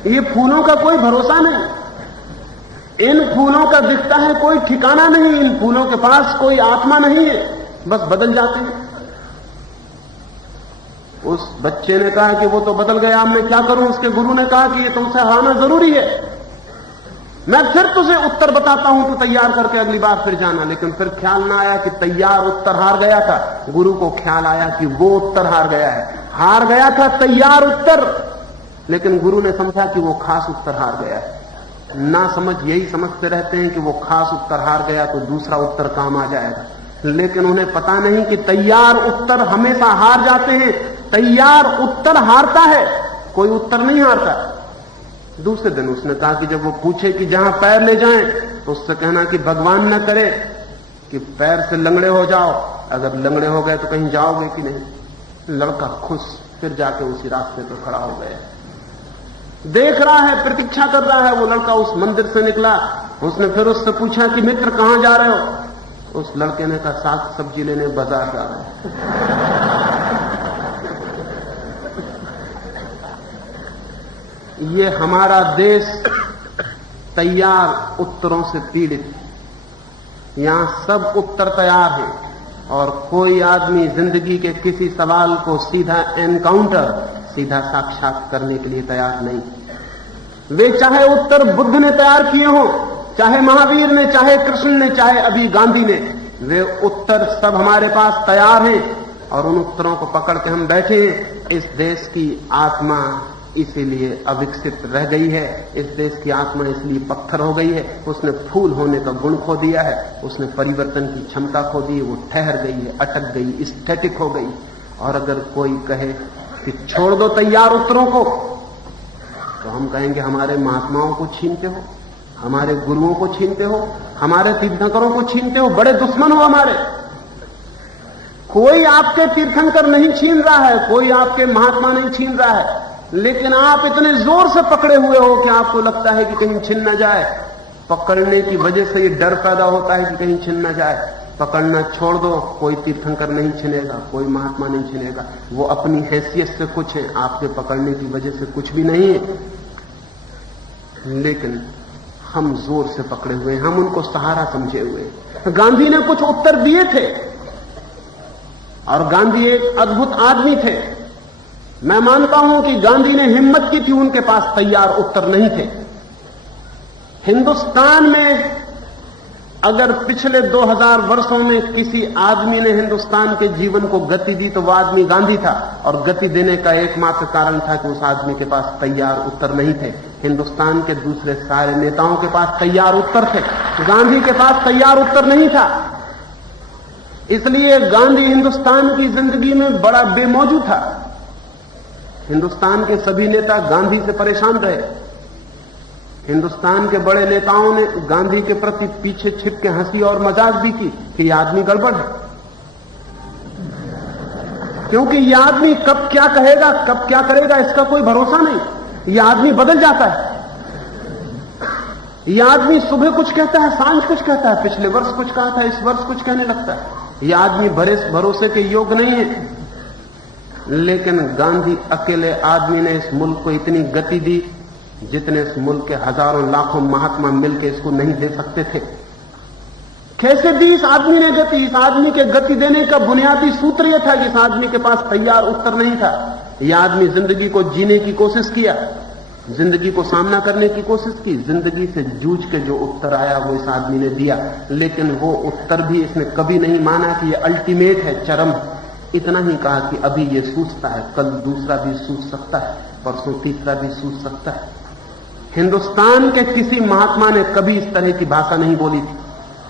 ये फूलों का कोई भरोसा नहीं, इन फूलों का दिखता है कोई ठिकाना नहीं, इन फूलों के पास कोई आत्मा नहीं है, बस बदल जाते हैं। उस बच्चे ने कहा कि वो तो बदल गया, अब मैं क्या करूं? उसके गुरु ने कहा कि ये तुमसे हराना जरूरी है, मैं फिर तुझे उत्तर बताता हूं, तू तैयार करके अगली बार फिर जाना। लेकिन फिर ख्याल ना आया कि तैयार उत्तर हार गया था। गुरु को ख्याल आया कि वो उत्तर हार गया है। हार गया था तैयार उत्तर, लेकिन गुरु ने समझा कि वो खास उत्तर हार गया है। ना समझ यही समझते रहते हैं कि वो खास उत्तर हार गया तो दूसरा उत्तर काम आ जाएगा, लेकिन उन्हें पता नहीं कि तैयार उत्तर हमेशा हार जाते हैं। तैयार उत्तर हारता है, कोई उत्तर नहीं हारता। दूसरे दिन उसने कहा कि जब वो पूछे कि जहां पैर ले जाएं, तो उससे कहना कि भगवान न करे कि पैर से लंगड़े हो जाओ, अगर लंगड़े हो गए तो कहीं जाओगे कि नहीं। लड़का खुश फिर जाके उसी रास्ते पर खड़ा हो गया, देख रहा है, प्रतीक्षा कर रहा है। वो लड़का उस मंदिर से निकला, उसने फिर उससे पूछा कि मित्र कहां जा रहे हो? उस लड़के ने कहा साग सब्जी लेने बाजार जा रहा है। ये हमारा देश तैयार उत्तरों से पीड़ित है। यहां सब उत्तर तैयार हैं और कोई आदमी जिंदगी के किसी सवाल को सीधा एनकाउंटर, सीधा साक्षात करने के लिए तैयार नहीं। वे चाहे उत्तर बुद्ध ने तैयार किए हों, चाहे महावीर ने, चाहे कृष्ण ने, चाहे अभी गांधी ने, वे उत्तर सब हमारे पास तैयार हैं और उन उत्तरों को पकड़ के हम बैठे हैं। इस देश की आत्मा इसीलिए अविकसित रह गई है, इस देश की आत्मा इसलिए पत्थर हो गई है। उसने फूल होने का गुण खो दिया है, उसने परिवर्तन की क्षमता खो दी है, वो ठहर गई है, अटक गई, स्टैटिक हो गई। और अगर कोई कहे कि छोड़ दो तैयार उत्तरों को, तो हम कहेंगे हमारे महात्माओं को छीनते हो, हमारे गुरुओं को छीनते हो, हमारे तीर्थंकरों को छीनते हो, बड़े दुश्मन हो हमारे। कोई आपके तीर्थंकर नहीं छीन रहा है, कोई आपके महात्मा नहीं छीन रहा है, लेकिन आप इतने जोर से पकड़े हुए हो कि आपको लगता है कि कहीं छिन न जाए। पकड़ने की वजह से ये डर पैदा होता है कि कहीं छिन न जाए। पकड़ना छोड़ दो, कोई तीर्थंकर नहीं छिनेगा, कोई महात्मा नहीं छिनेगा। वो अपनी हैसियत से कुछ है, आपके पकड़ने की वजह से कुछ भी नहीं है। लेकिन हम जोर से पकड़े हुए हैं, हम उनको सहारा समझे हुए हैं। गांधी ने कुछ उत्तर दिए थे और गांधी एक अद्भुत आदमी थे। मैं मानता हूं कि गांधी ने हिम्मत की थी, उनके पास तैयार उत्तर नहीं थे। हिंदुस्तान में अगर पिछले 2000 वर्षों में किसी आदमी ने हिंदुस्तान के जीवन को गति दी तो वह आदमी गांधी था, और गति देने का एकमात्र कारण था कि उस आदमी के पास तैयार उत्तर नहीं थे। हिंदुस्तान के दूसरे सारे नेताओं के पास तैयार उत्तर थे, गांधी के पास तैयार उत्तर नहीं था। इसलिए गांधी हिंदुस्तान की जिंदगी में बड़ा बेमौजू था। हिंदुस्तान के सभी नेता गांधी से परेशान रहे। हिंदुस्तान के बड़े नेताओं ने गांधी के प्रति पीछे छिप के हंसी और मजाक भी की कि यह आदमी गड़बड़ है, क्योंकि यह आदमी कब क्या कहेगा, कब क्या करेगा, इसका कोई भरोसा नहीं। यह आदमी बदल जाता है। यह आदमी सुबह कुछ कहता है, सांझ कुछ कहता है, पिछले वर्ष कुछ कहा था, इस वर्ष कुछ कहने लगता है। यह आदमी भरोसे के योग्य नहीं है। लेकिन गांधी अकेले आदमी ने इस मुल्क को इतनी गति दी जितने इस मुल्क के हजारों लाखों महात्मा मिलकर इसको नहीं दे सकते थे। कैसे दी इस आदमी ने गति? इस आदमी के गति देने का बुनियादी सूत्र यह था कि इस आदमी के पास तैयार उत्तर नहीं था। यह आदमी जिंदगी को जीने की कोशिश किया, जिंदगी को सामना करने की कोशिश की, जिंदगी से जूझ के जो उत्तर आया वो इस आदमी ने दिया। लेकिन वो उत्तर भी इसने कभी नहीं माना कि ये अल्टीमेट है, चरम। इतना ही कहा कि अभी ये सूझता है, कल दूसरा भी सूझ सकता है, परसों तीसरा भी सूझ सकता है। हिंदुस्तान के किसी महात्मा ने कभी इस तरह की भाषा नहीं बोली थी।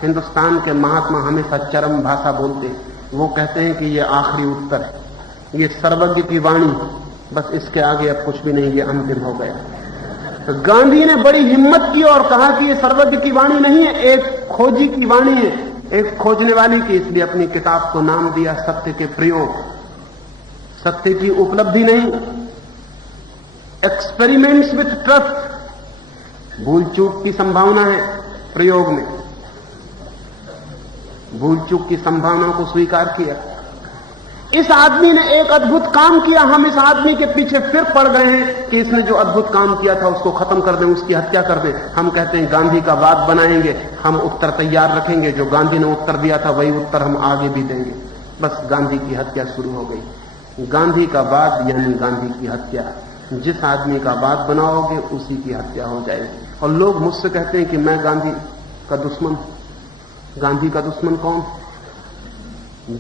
हिंदुस्तान के महात्मा हमेशा चरम भाषा बोलते हैं। वो कहते हैं कि ये आखिरी उत्तर है, ये सर्वज्ञ की वाणी, बस इसके आगे अब कुछ भी नहीं, ये अंतिम हो गया। तो गांधी ने बड़ी हिम्मत की और कहा कि ये सर्वज्ञ की वाणी नहीं है, एक खोजी की वाणी है, एक खोजने वाली की। इसलिए अपनी किताब को नाम दिया सत्य के प्रयोग। सत्य की उपलब्धि नहीं, एक्सपेरिमेंट्स विथ ट्रस्ट। भूल चूक की संभावना है प्रयोग में, भूल चूक की संभावना को स्वीकार किया। इस आदमी ने एक अद्भुत काम किया। हम इस आदमी के पीछे फिर पड़ गए हैं कि इसने जो अद्भुत काम किया था उसको खत्म कर दें, उसकी हत्या कर दें। हम कहते हैं गांधी का वाद बनाएंगे, हम उत्तर तैयार रखेंगे, जो गांधी ने उत्तर दिया था वही उत्तर हम आगे भी देंगे। बस गांधी की हत्या शुरू हो गई। गांधी का वाद यानी गांधी की हत्या। जिस आदमी का वाद बनाओगे उसी की हत्या हो जाएगी। और लोग मुझसे कहते हैं कि मैं गांधी का दुश्मन। गांधी का दुश्मन कौन?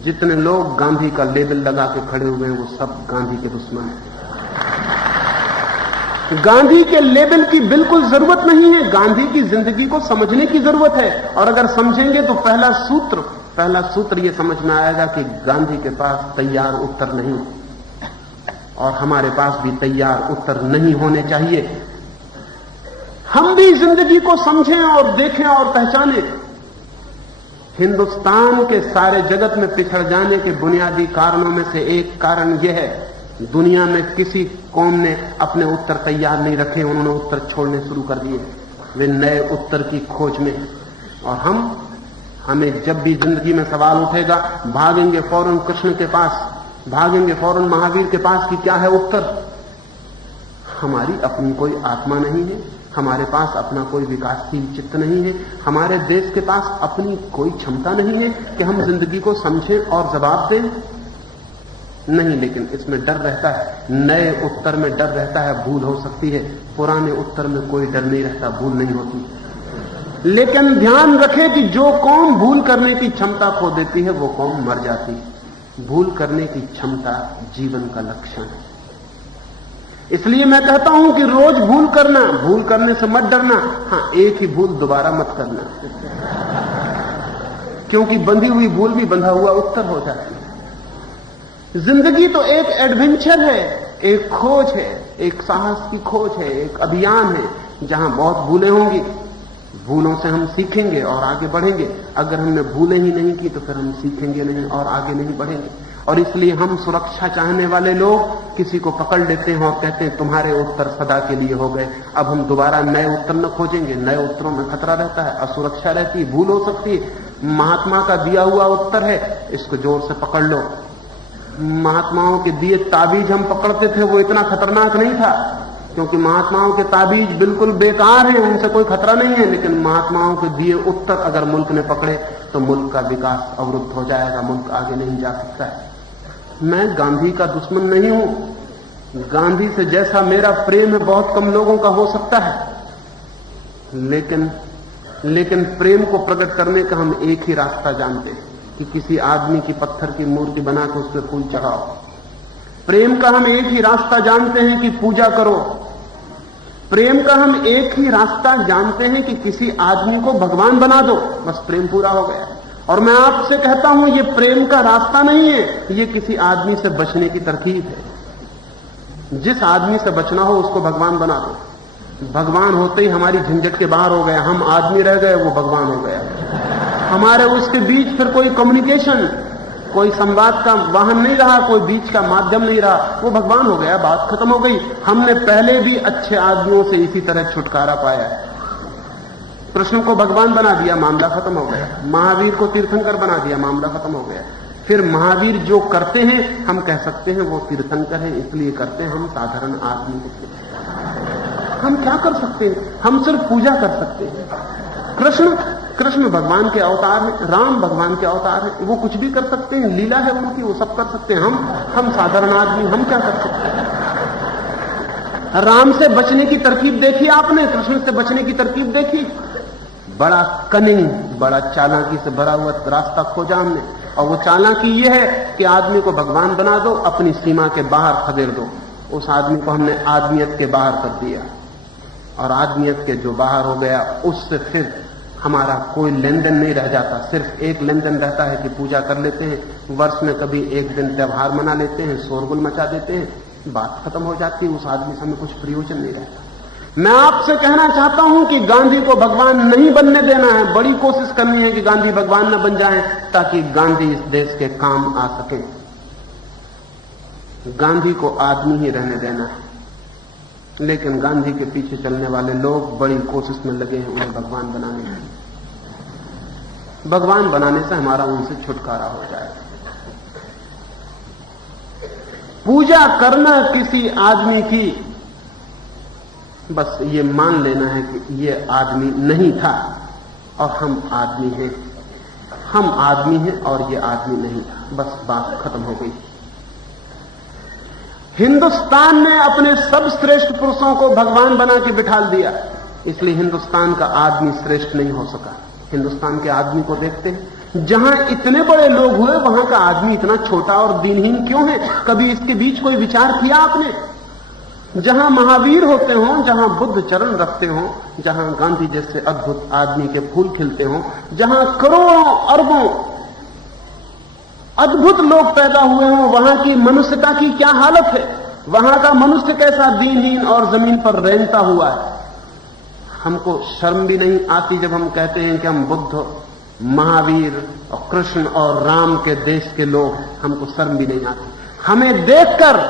जितने लोग गांधी का लेबल लगा के खड़े हुए हैं वो सब गांधी के दुश्मन हैं। गांधी के लेबल की बिल्कुल जरूरत नहीं है, गांधी की जिंदगी को समझने की जरूरत है। और अगर समझेंगे तो पहला सूत्र ये समझ में आएगा कि गांधी के पास तैयार उत्तर नहीं, और हमारे पास भी तैयार उत्तर नहीं होने चाहिए। हम भी जिंदगी को समझें और देखें और पहचानें। हिंदुस्तान के सारे जगत में पिछड़ जाने के बुनियादी कारणों में से एक कारण यह है, दुनिया में किसी कौम ने अपने उत्तर तैयार नहीं रखे, उन्होंने उत्तर छोड़ने शुरू कर दिए। वे नए उत्तर की खोज में। और हमें जब भी जिंदगी में सवाल उठेगा, भागेंगे फौरन कृष्ण के पास, भागेंगे फौरन महावीर के पास कि क्या है उत्तर। हमारी अपनी कोई आत्मा नहीं है, हमारे पास अपना कोई विकासशील चित्त नहीं है, हमारे देश के पास अपनी कोई क्षमता नहीं है कि हम जिंदगी को समझें और जवाब दें। नहीं, लेकिन इसमें डर रहता है, नए उत्तर में डर रहता है, भूल हो सकती है। पुराने उत्तर में कोई डर नहीं रहता, भूल नहीं होती। लेकिन ध्यान रखें कि जो कौम भूल करने की क्षमता खो देती है वो कौम मर जाती है। भूल करने की क्षमता जीवन का लक्षण है। इसलिए मैं कहता हूं कि रोज भूल करना, भूल करने से मत डरना। हां, एक ही भूल दोबारा मत करना, क्योंकि बंधी हुई भूल भी बंधा हुआ उत्तर हो जाती है। जिंदगी तो एक एडवेंचर है, एक खोज है, एक साहस की खोज है, एक अभियान है जहां बहुत भूलें होंगी। भूलों से हम सीखेंगे और आगे बढ़ेंगे। अगर हमने भूलें ही नहीं की तो फिर हम सीखेंगे नहीं और आगे नहीं बढ़ेंगे। और इसलिए हम सुरक्षा चाहने वाले लोग किसी को पकड़ लेते हैं और कहते हैं तुम्हारे उत्तर सदा के लिए हो गए, अब हम दोबारा नए उत्तर न खोजेंगे। नए उत्तरों में खतरा रहता है, असुरक्षा रहती है, भूल हो सकती है। महात्मा का दिया हुआ उत्तर है, इसको जोर से पकड़ लो। महात्माओं के दिए ताबीज हम पकड़ते थे, वो इतना खतरनाक नहीं था, क्योंकि महात्माओं के ताबीज बिल्कुल बेकार हैं, उनसे कोई खतरा नहीं है। लेकिन महात्माओं के दिए उत्तर अगर मुल्क ने पकड़े तो मुल्क का विकास अवरुद्ध हो जाएगा, मुल्क आगे नहीं जा सकता है। मैं गांधी का दुश्मन नहीं हूं। गांधी से जैसा मेरा प्रेम है बहुत कम लोगों का हो सकता है, लेकिन प्रेम को प्रकट करने का हम एक ही रास्ता जानते हैं कि किसी आदमी की पत्थर की मूर्ति बनाकर उस पर फूल चढ़ाओ। प्रेम का हम एक ही रास्ता जानते हैं कि पूजा करो। प्रेम का हम एक ही रास्ता जानते हैं कि किसी आदमी को भगवान बना दो, बस प्रेम पूरा हो गया। और मैं आपसे कहता हूं ये प्रेम का रास्ता नहीं है, ये किसी आदमी से बचने की तरकीब है। जिस आदमी से बचना हो उसको भगवान बना दो। भगवान होते ही हमारी झंझट के बाहर हो गया, हम आदमी रह गए, वो भगवान हो गया। हमारे उसके बीच फिर कोई कम्युनिकेशन, कोई संवाद का वाहन नहीं रहा, कोई बीच का माध्यम नहीं रहा, वो भगवान हो गया, बात खत्म हो गई। हमने पहले भी अच्छे आदमियों से इसी तरह छुटकारा पाया है। कृष्ण को भगवान बना दिया, मामला खत्म हो गया। महावीर को तीर्थंकर बना दिया, मामला खत्म हो गया। फिर महावीर जो करते हैं हम कह सकते हैं वो तीर्थंकर है, इसलिए करते हैं, हम साधारण आदमी हम क्या कर सकते हैं? हम सिर्फ पूजा कर सकते हैं। कृष्ण भगवान के अवतार हैं, राम भगवान के अवतार हैं, वो कुछ भी कर सकते हैं, लीला है उनकी, वो सब कर सकते हैं। हम साधारण आदमी हम क्या कर सकते हैं? राम से बचने की तरकीब देखी आपने, कृष्ण से बचने की तरकीब देखी। बड़ा कनिंग, बड़ा चालाकी से भरा हुआ रास्ता खोजा हमने, और वो चालाकी ये है कि आदमी को भगवान बना दो, अपनी सीमा के बाहर खदेड़ दो। उस आदमी को हमने आदमियत के बाहर कर दिया, और आदमियत के जो बाहर हो गया उससे फिर हमारा कोई लेन देन नहीं रह जाता। सिर्फ एक लेन देन रहता है कि पूजा कर लेते हैं, वर्ष में कभी एक दिन त्योहार मना लेते हैं, शोरगुल मचा देते हैं, बात खत्म हो जाती है। उस आदमी से हमें कुछ प्रयोजन नहीं रहता। मैं आपसे कहना चाहता हूं कि गांधी को भगवान नहीं बनने देना है। बड़ी कोशिश करनी है कि गांधी भगवान न बन जाएं, ताकि गांधी इस देश के काम आ सके। गांधी को आदमी ही रहने देना है, लेकिन गांधी के पीछे चलने वाले लोग बड़ी कोशिश में लगे हैं उन्हें भगवान बनाने में। भगवान बनाने से हमारा उनसे छुटकारा हो जाएगा। पूजा करना किसी आदमी की, बस ये मान लेना है कि ये आदमी नहीं था और हम आदमी हैं। हम आदमी हैं और ये आदमी नहीं था, बस बात खत्म हो गई। हिंदुस्तान ने अपने सब श्रेष्ठ पुरुषों को भगवान बना के बिठा दिया, इसलिए हिंदुस्तान का आदमी श्रेष्ठ नहीं हो सका। हिंदुस्तान के आदमी को देखते हैं, जहां इतने बड़े लोग हुए वहां का आदमी इतना छोटा और दीनहीन क्यों है? कभी इसके बीच कोई विचार किया आपने? जहां महावीर होते हों, जहां बुद्ध चरण रखते हों, जहां गांधी जैसे अद्भुत आदमी के फूल खिलते हों, जहां करोड़ों अरबों अद्भुत लोग पैदा हुए हों, वहां की मनुष्यता की क्या हालत है? वहां का मनुष्य कैसा दीनहीन और जमीन पर रेंगता हुआ है। हमको शर्म भी नहीं आती जब हम कहते हैं कि हम बुद्ध, महावीर और कृष्ण और राम के देश के लोग, हमको शर्म भी नहीं आती। हमें देखकर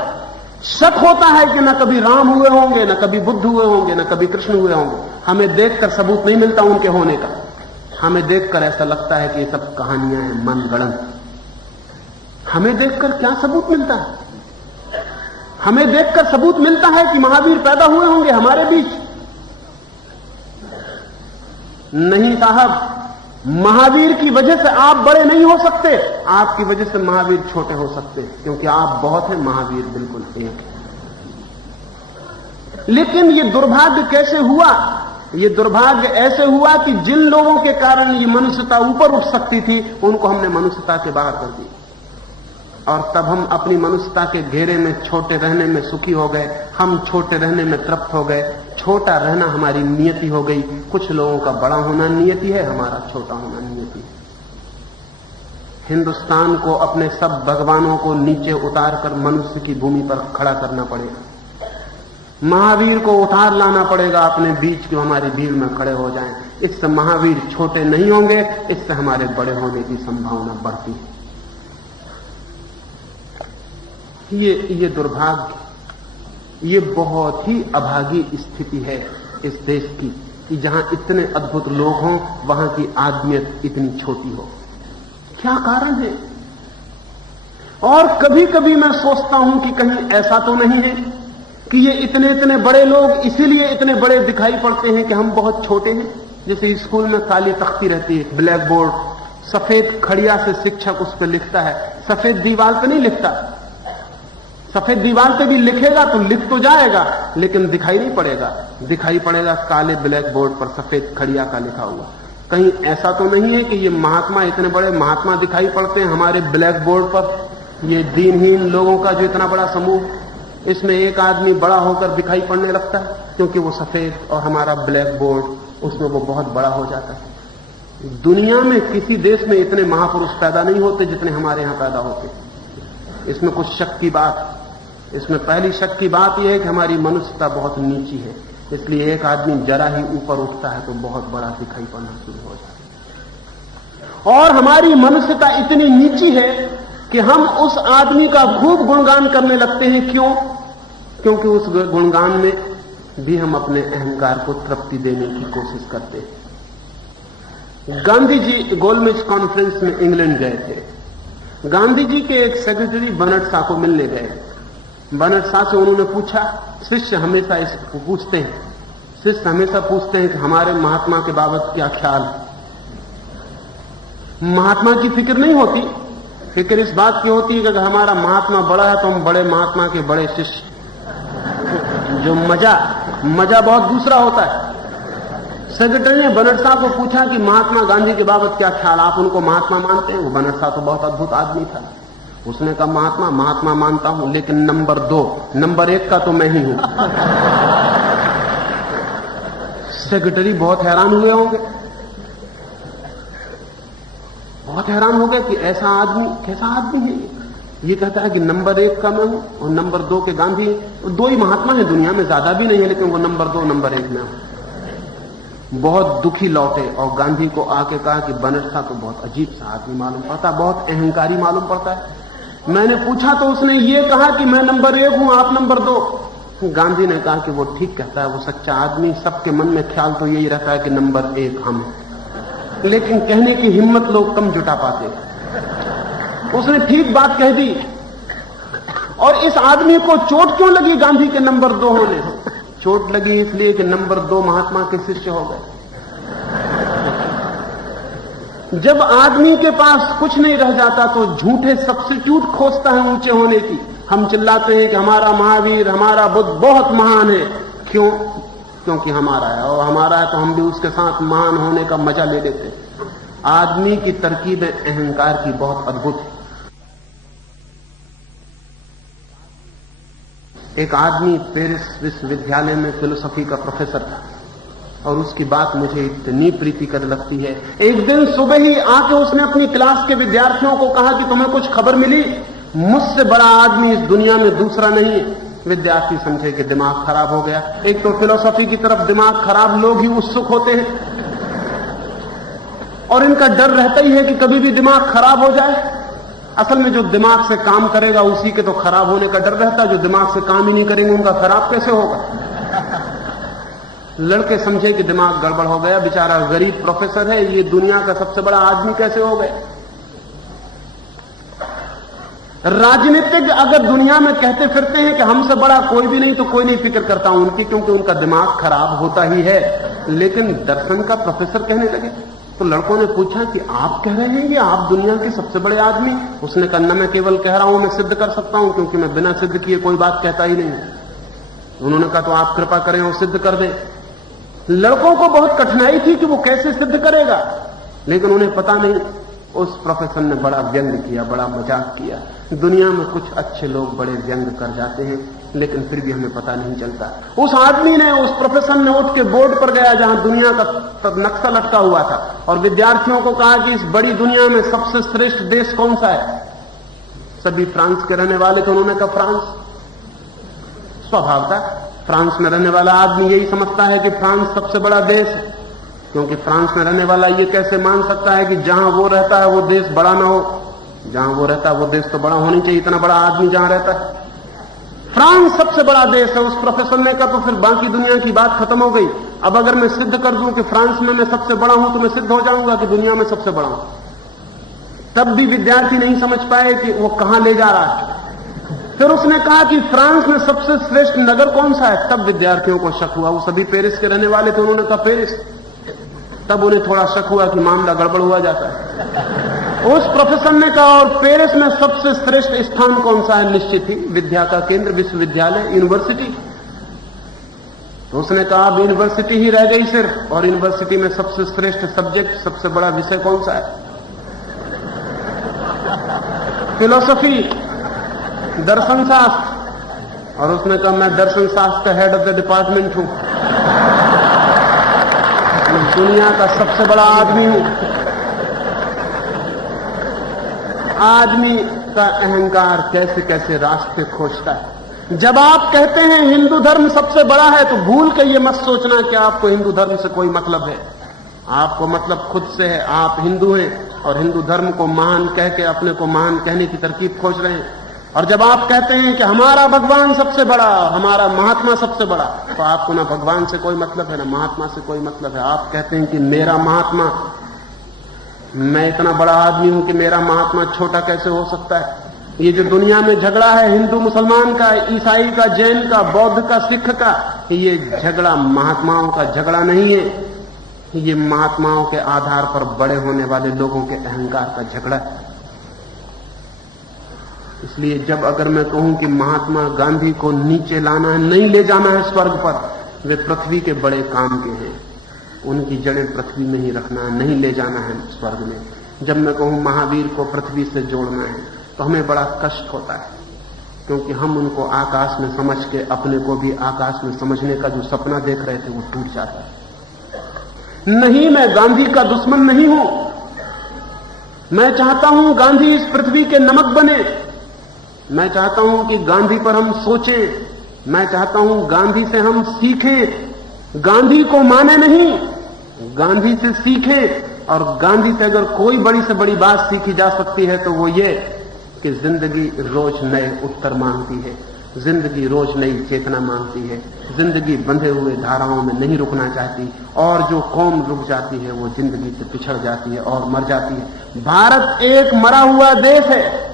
शक होता है कि न कभी राम हुए होंगे, न कभी बुद्ध हुए होंगे, न कभी कृष्ण हुए होंगे। हमें देखकर सबूत नहीं मिलता उनके होने का। हमें देखकर ऐसा लगता है कि ये सब कहानियां हैं, मनगढ़ंत। हमें देखकर क्या सबूत मिलता है? हमें देखकर सबूत मिलता है कि महावीर पैदा हुए होंगे हमारे बीच। नहीं साहब, महावीर की वजह से आप बड़े नहीं हो सकते, आपकी वजह से महावीर छोटे हो सकते, क्योंकि आप बहुत हैं, महावीर बिल्कुल एक है। लेकिन ये दुर्भाग्य कैसे हुआ? ये दुर्भाग्य ऐसे हुआ कि जिन लोगों के कारण ये मनुष्यता ऊपर उठ सकती थी, उनको हमने मनुष्यता के बाहर कर दी, और तब हम अपनी मनुष्यता के घेरे में छोटे रहने में सुखी हो गए, हम छोटे रहने में तृप्त हो गए, छोटा रहना हमारी नियति हो गई। कुछ लोगों का बड़ा होना नियति है, हमारा छोटा होना नियति है। हिंदुस्तान को अपने सब भगवानों को नीचे उतारकर मनुष्य की भूमि पर खड़ा करना पड़ेगा। महावीर को उतार लाना पड़ेगा अपने बीच, कि हमारी भीड़ में खड़े हो जाएं। इससे महावीर छोटे नहीं होंगे, इससे हमारे बड़े होने की संभावना बढ़ती है। ये दुर्भाग्य, ये बहुत ही अभागी स्थिति है इस देश की, कि जहां इतने अद्भुत लोग हों, वहां की आदमियत इतनी छोटी हो। क्या कारण है? और कभी कभी मैं सोचता हूं कि कहीं ऐसा तो नहीं है कि ये इतने इतने बड़े लोग इसीलिए इतने बड़े दिखाई पड़ते हैं कि हम बहुत छोटे हैं। जैसे स्कूल में काली तख्ती रहती है, ब्लैक बोर्ड, सफेद खड़िया से शिक्षक उस पर लिखता है, सफेद दीवार पे नहीं लिखता। सफेद दीवार पे भी लिखेगा तो लिख तो जाएगा, लेकिन दिखाई नहीं पड़ेगा। दिखाई पड़ेगा काले ब्लैक बोर्ड पर सफेद खड़िया का लिखा हुआ। कहीं ऐसा तो नहीं है कि ये महात्मा, इतने बड़े महात्मा दिखाई पड़ते हैं हमारे ब्लैक बोर्ड पर? ये दीनहीन लोगों का जो इतना बड़ा समूह, इसमें एक आदमी बड़ा होकर दिखाई पड़ने लगता है, क्योंकि वो सफेद और हमारा ब्लैक बोर्ड, उसमें वो बहुत बड़ा हो जाता है। दुनिया में किसी देश में इतने महापुरुष पैदा नहीं होते जितने हमारे यहां पैदा होते। इसमें कुछ शक की बात, इसमें पहली शक की बात यह है कि हमारी मनुष्यता बहुत नीची है, इसलिए एक आदमी जरा ही ऊपर उठता है तो बहुत बड़ा दिखाई पड़ना शुरू हो जाता है। और हमारी मनुष्यता इतनी नीची है कि हम उस आदमी का खूब गुणगान करने लगते हैं। क्यों? क्योंकि उस गुणगान में भी हम अपने अहंकार को तृप्ति देने की कोशिश करते हैं। गांधी जी गोलमेज कॉन्फ्रेंस में इंग्लैंड गए थे। गांधी जी के एक सेक्रेटरी बर्नार्ड शॉ को मिलने गए। बर्नार्ड शॉ से उन्होंने पूछा, शिष्य हमेशा इसको पूछते हैं, शिष्य हमेशा पूछते हैं कि हमारे महात्मा के बाबत क्या ख्याल है। महात्मा की फिक्र नहीं होती, फिक्र इस बात की होती है कि अगर हमारा महात्मा बड़ा है तो हम बड़े महात्मा के बड़े शिष्य। जो मजा बहुत दूसरा होता है। सेक्रेटरी ने बर्नार्ड शॉ को पूछा कि महात्मा गांधी के बाबत क्या ख्याल, आप उनको महात्मा मानते हैं? वो बर्नार्ड शॉ तो बहुत अद्भुत आदमी था। उसने कहा, महात्मा मानता हूं, लेकिन नंबर 2, नंबर 1 का तो मैं ही हूं। सेक्रेटरी बहुत हैरान हुए होंगे, बहुत हैरान हो गए कि ऐसा आदमी, कैसा आदमी है ये कहता है कि नंबर 1 का मैं हूं और नंबर 2 के गांधी। 2 ही महात्मा है दुनिया में, ज्यादा भी नहीं है, लेकिन वो नंबर 2 नंबर 1 में हूं। बहुत दुखी लौटे और गांधी को आके कहा कि बर्नार्ड शॉ तो बहुत अजीब सा आदमी मालूम पड़ता, बहुत अहंकारी मालूम पड़ता है। मैंने पूछा तो उसने ये कहा कि मैं नंबर 1 हूं, आप नंबर 2। गांधी ने कहा कि वो ठीक कहता है, वो सच्चा आदमी। सबके मन में ख्याल तो यही रहता है कि नंबर 1 हम, लेकिन कहने की हिम्मत लोग कम जुटा पाते। उसने ठीक बात कह दी। और इस आदमी को चोट क्यों लगी गांधी के नंबर 2 होने से? चोट लगी इसलिए कि नंबर 2 महात्मा के शिष्य हो गए। जब आदमी के पास कुछ नहीं रह जाता तो झूठे सब्स्टिट्यूट खोजता है ऊंचे होने की। हम चिल्लाते हैं कि हमारा महावीर, हमारा बुद्ध बहुत महान है। क्यों? क्योंकि हमारा है, और हमारा है तो हम भी उसके साथ महान होने का मजा ले लेते हैं। आदमी की तरकीबें अहंकार की बहुत अद्भुत है। एक आदमी पेरिस विश्वविद्यालय में फिलोसॉफी का प्रोफेसर था, और उसकी बात मुझे इतनी प्रीतिकर लगती है। एक दिन सुबह ही आके उसने अपनी क्लास के विद्यार्थियों को कहा कि तुम्हें कुछ खबर मिली? मुझसे बड़ा आदमी इस दुनिया में दूसरा नहीं है। विद्यार्थी समझे कि दिमाग खराब हो गया। एक तो फिलोसॉफी की तरफ दिमाग खराब लोग ही उत्सुक होते हैं, और इनका डर रहता ही है कि कभी भी दिमाग खराब हो जाए। असल में जो दिमाग से काम करेगा उसी के तो खराब होने का डर रहता है, जो दिमाग से काम ही नहीं करेंगे उनका खराब कैसे होगा? लड़के समझे कि दिमाग गड़बड़ हो गया, बेचारा गरीब प्रोफेसर है, ये दुनिया का सबसे बड़ा आदमी कैसे हो गया? राजनीतिज्ञ अगर दुनिया में कहते फिरते हैं कि हमसे बड़ा कोई भी नहीं, तो कोई नहीं फिक्र करता उनकी, क्योंकि उनका दिमाग खराब होता ही है। लेकिन दर्शन का प्रोफेसर कहने लगे तो लड़कों ने पूछा कि आप कह रहे हैं ये आप दुनिया के सबसे बड़े आदमी? उसने कहा न मैं केवल कह रहा हूं, मैं सिद्ध कर सकता हूं, क्योंकि मैं बिना सिद्ध किए कोई बात कहता ही नहीं। उन्होंने कहा तो आप कृपा करें और सिद्ध कर दें। लड़कों को बहुत कठिनाई थी कि वो कैसे सिद्ध करेगा, लेकिन उन्हें पता नहीं। उस प्रोफेसर ने बड़ा व्यंग किया, बड़ा मजाक किया। दुनिया में कुछ अच्छे लोग बड़े व्यंग कर जाते हैं, लेकिन फिर भी हमें पता नहीं चलता। उस आदमी ने, उस प्रोफेसर ने उठ के बोर्ड पर गया जहां दुनिया का नक्शा लटका हुआ था, और विद्यार्थियों को कहा कि इस बड़ी दुनिया में सबसे श्रेष्ठ देश कौन सा है? सभी फ्रांस के रहने वाले थे। उन्होंने कहा फ्रांस। स्वभाव था, फ्रांस में रहने वाला आदमी यही समझता है कि फ्रांस सबसे बड़ा देश है, क्योंकि फ्रांस में रहने वाला ये कैसे मान सकता है कि जहां वो रहता है वो देश बड़ा ना हो? जहां वो रहता है वो देश तो बड़ा होनी चाहिए, इतना बड़ा आदमी जहां रहता है। फ्रांस सबसे बड़ा देश है। उस प्रोफेसर ने कहा तो फिर बाकी दुनिया की बात खत्म हो गई। अब अगर मैं सिद्ध कर दूं कि फ्रांस में मैं सबसे बड़ा हूं तो मैं सिद्ध हो जाऊंगा कि दुनिया में सबसे बड़ा हूं। तब भी विद्यार्थी नहीं समझ पाए कि वो कहां ले जा रहा है। फिर उसने कहा कि फ्रांस में सबसे श्रेष्ठ नगर कौन सा है? तब विद्यार्थियों को शक हुआ। वो सभी पेरिस के रहने वाले थे। उन्होंने कहा पेरिस। तब उन्हें थोड़ा शक हुआ कि मामला गड़बड़ हुआ जाता है। उस प्रोफेसर ने कहा और पेरिस में सबसे श्रेष्ठ स्थान कौन सा है? निश्चित ही विद्या का केंद्र, विश्वविद्यालय, यूनिवर्सिटी। तो उसने कहा अब यूनिवर्सिटी ही रह गई सिर्फ, और यूनिवर्सिटी में सबसे श्रेष्ठ सब्जेक्ट, सबसे बड़ा विषय कौन सा है? फिलोसफी, दर्शन शास्त्र। और उसने कहा मैं दर्शन शास्त्र का हेड ऑफ द डिपार्टमेंट हूं, दुनिया का सबसे बड़ा आदमी हूं। आदमी का अहंकार कैसे कैसे रास्ते खोजता है। जब आप कहते हैं हिंदू धर्म सबसे बड़ा है, तो भूल के ये मत सोचना कि आपको हिंदू धर्म से कोई मतलब है। आपको मतलब खुद से है। आप हिंदू हैं और हिंदू धर्म को महान कह के अपने को महान कहने की तरकीब खोज रहे हैं। और जब आप कहते हैं कि हमारा भगवान सबसे बड़ा, हमारा महात्मा सबसे बड़ा, तो आपको ना भगवान से कोई मतलब है ना महात्मा से कोई मतलब है। आप कहते हैं कि मेरा महात्मा, मैं इतना बड़ा आदमी हूं कि मेरा महात्मा छोटा कैसे हो सकता है। ये जो दुनिया में झगड़ा है हिंदू मुसलमान का, ईसाई का, जैन का, बौद्ध का, सिख का, ये झगड़ा महात्माओं का झगड़ा नहीं है। ये महात्माओं के आधार पर बड़े होने वाले लोगों के अहंकार का झगड़ा है। इसलिए जब अगर मैं कहूं कि महात्मा गांधी को नीचे लाना है, नहीं ले जाना है स्वर्ग पर, वे पृथ्वी के बड़े काम के हैं, उनकी जड़ें पृथ्वी में ही रखना है, नहीं ले जाना है स्वर्ग में। जब मैं कहूं महावीर को पृथ्वी से जोड़ना है, तो हमें बड़ा कष्ट होता है, क्योंकि हम उनको आकाश में समझ के अपने को भी आकाश में समझने का जो सपना देख रहे थे वो टूट जाता है। नहीं, मैं गांधी का दुश्मन नहीं हूं। मैं चाहता हूं गांधी इस पृथ्वी के नमक बने। मैं चाहता हूं कि गांधी पर हम सोचें। मैं चाहता हूं गांधी से हम सीखें। गांधी को माने नहीं, गांधी से सीखें। और गांधी से अगर कोई बड़ी से बड़ी बात सीखी जा सकती है तो वो ये कि जिंदगी रोज नए उत्तर मांगती है, जिंदगी रोज नई चेतना मांगती है, जिंदगी बंधे हुए धाराओं में नहीं रुकना चाहती, और जो कौम रुक जाती है वो जिंदगी से पिछड़ जाती है और मर जाती है। भारत एक मरा हुआ देश है।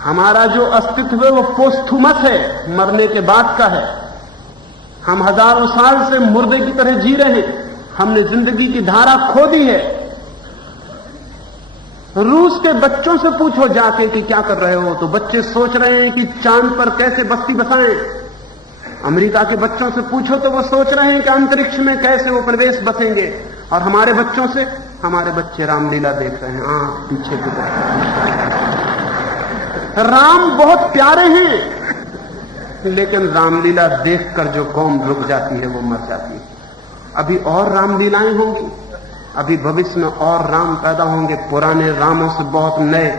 हमारा जो अस्तित्व है वो पोस्थुमस है, मरने के बाद का है। हम हजारों साल से मुर्दे की तरह जी रहे हैं। हमने जिंदगी की धारा खो दी है। रूस के बच्चों से पूछो जाके कि क्या कर रहे हो, तो बच्चे सोच रहे हैं कि चांद पर कैसे बस्ती बसाएं। अमेरिका के बच्चों से पूछो तो वो सोच रहे हैं कि अंतरिक्ष में कैसे वो प्रवेश बसेंगे। और हमारे बच्चों से, हमारे बच्चे रामलीला देख रहे हैं आंख पीछे की तरफ। राम बहुत प्यारे हैं, लेकिन रामलीला देखकर जो कौम रुक जाती है वो मर जाती है। अभी और रामलीलाएं होंगी, अभी भविष्य में और राम पैदा होंगे। पुराने रामों से बहुत नए,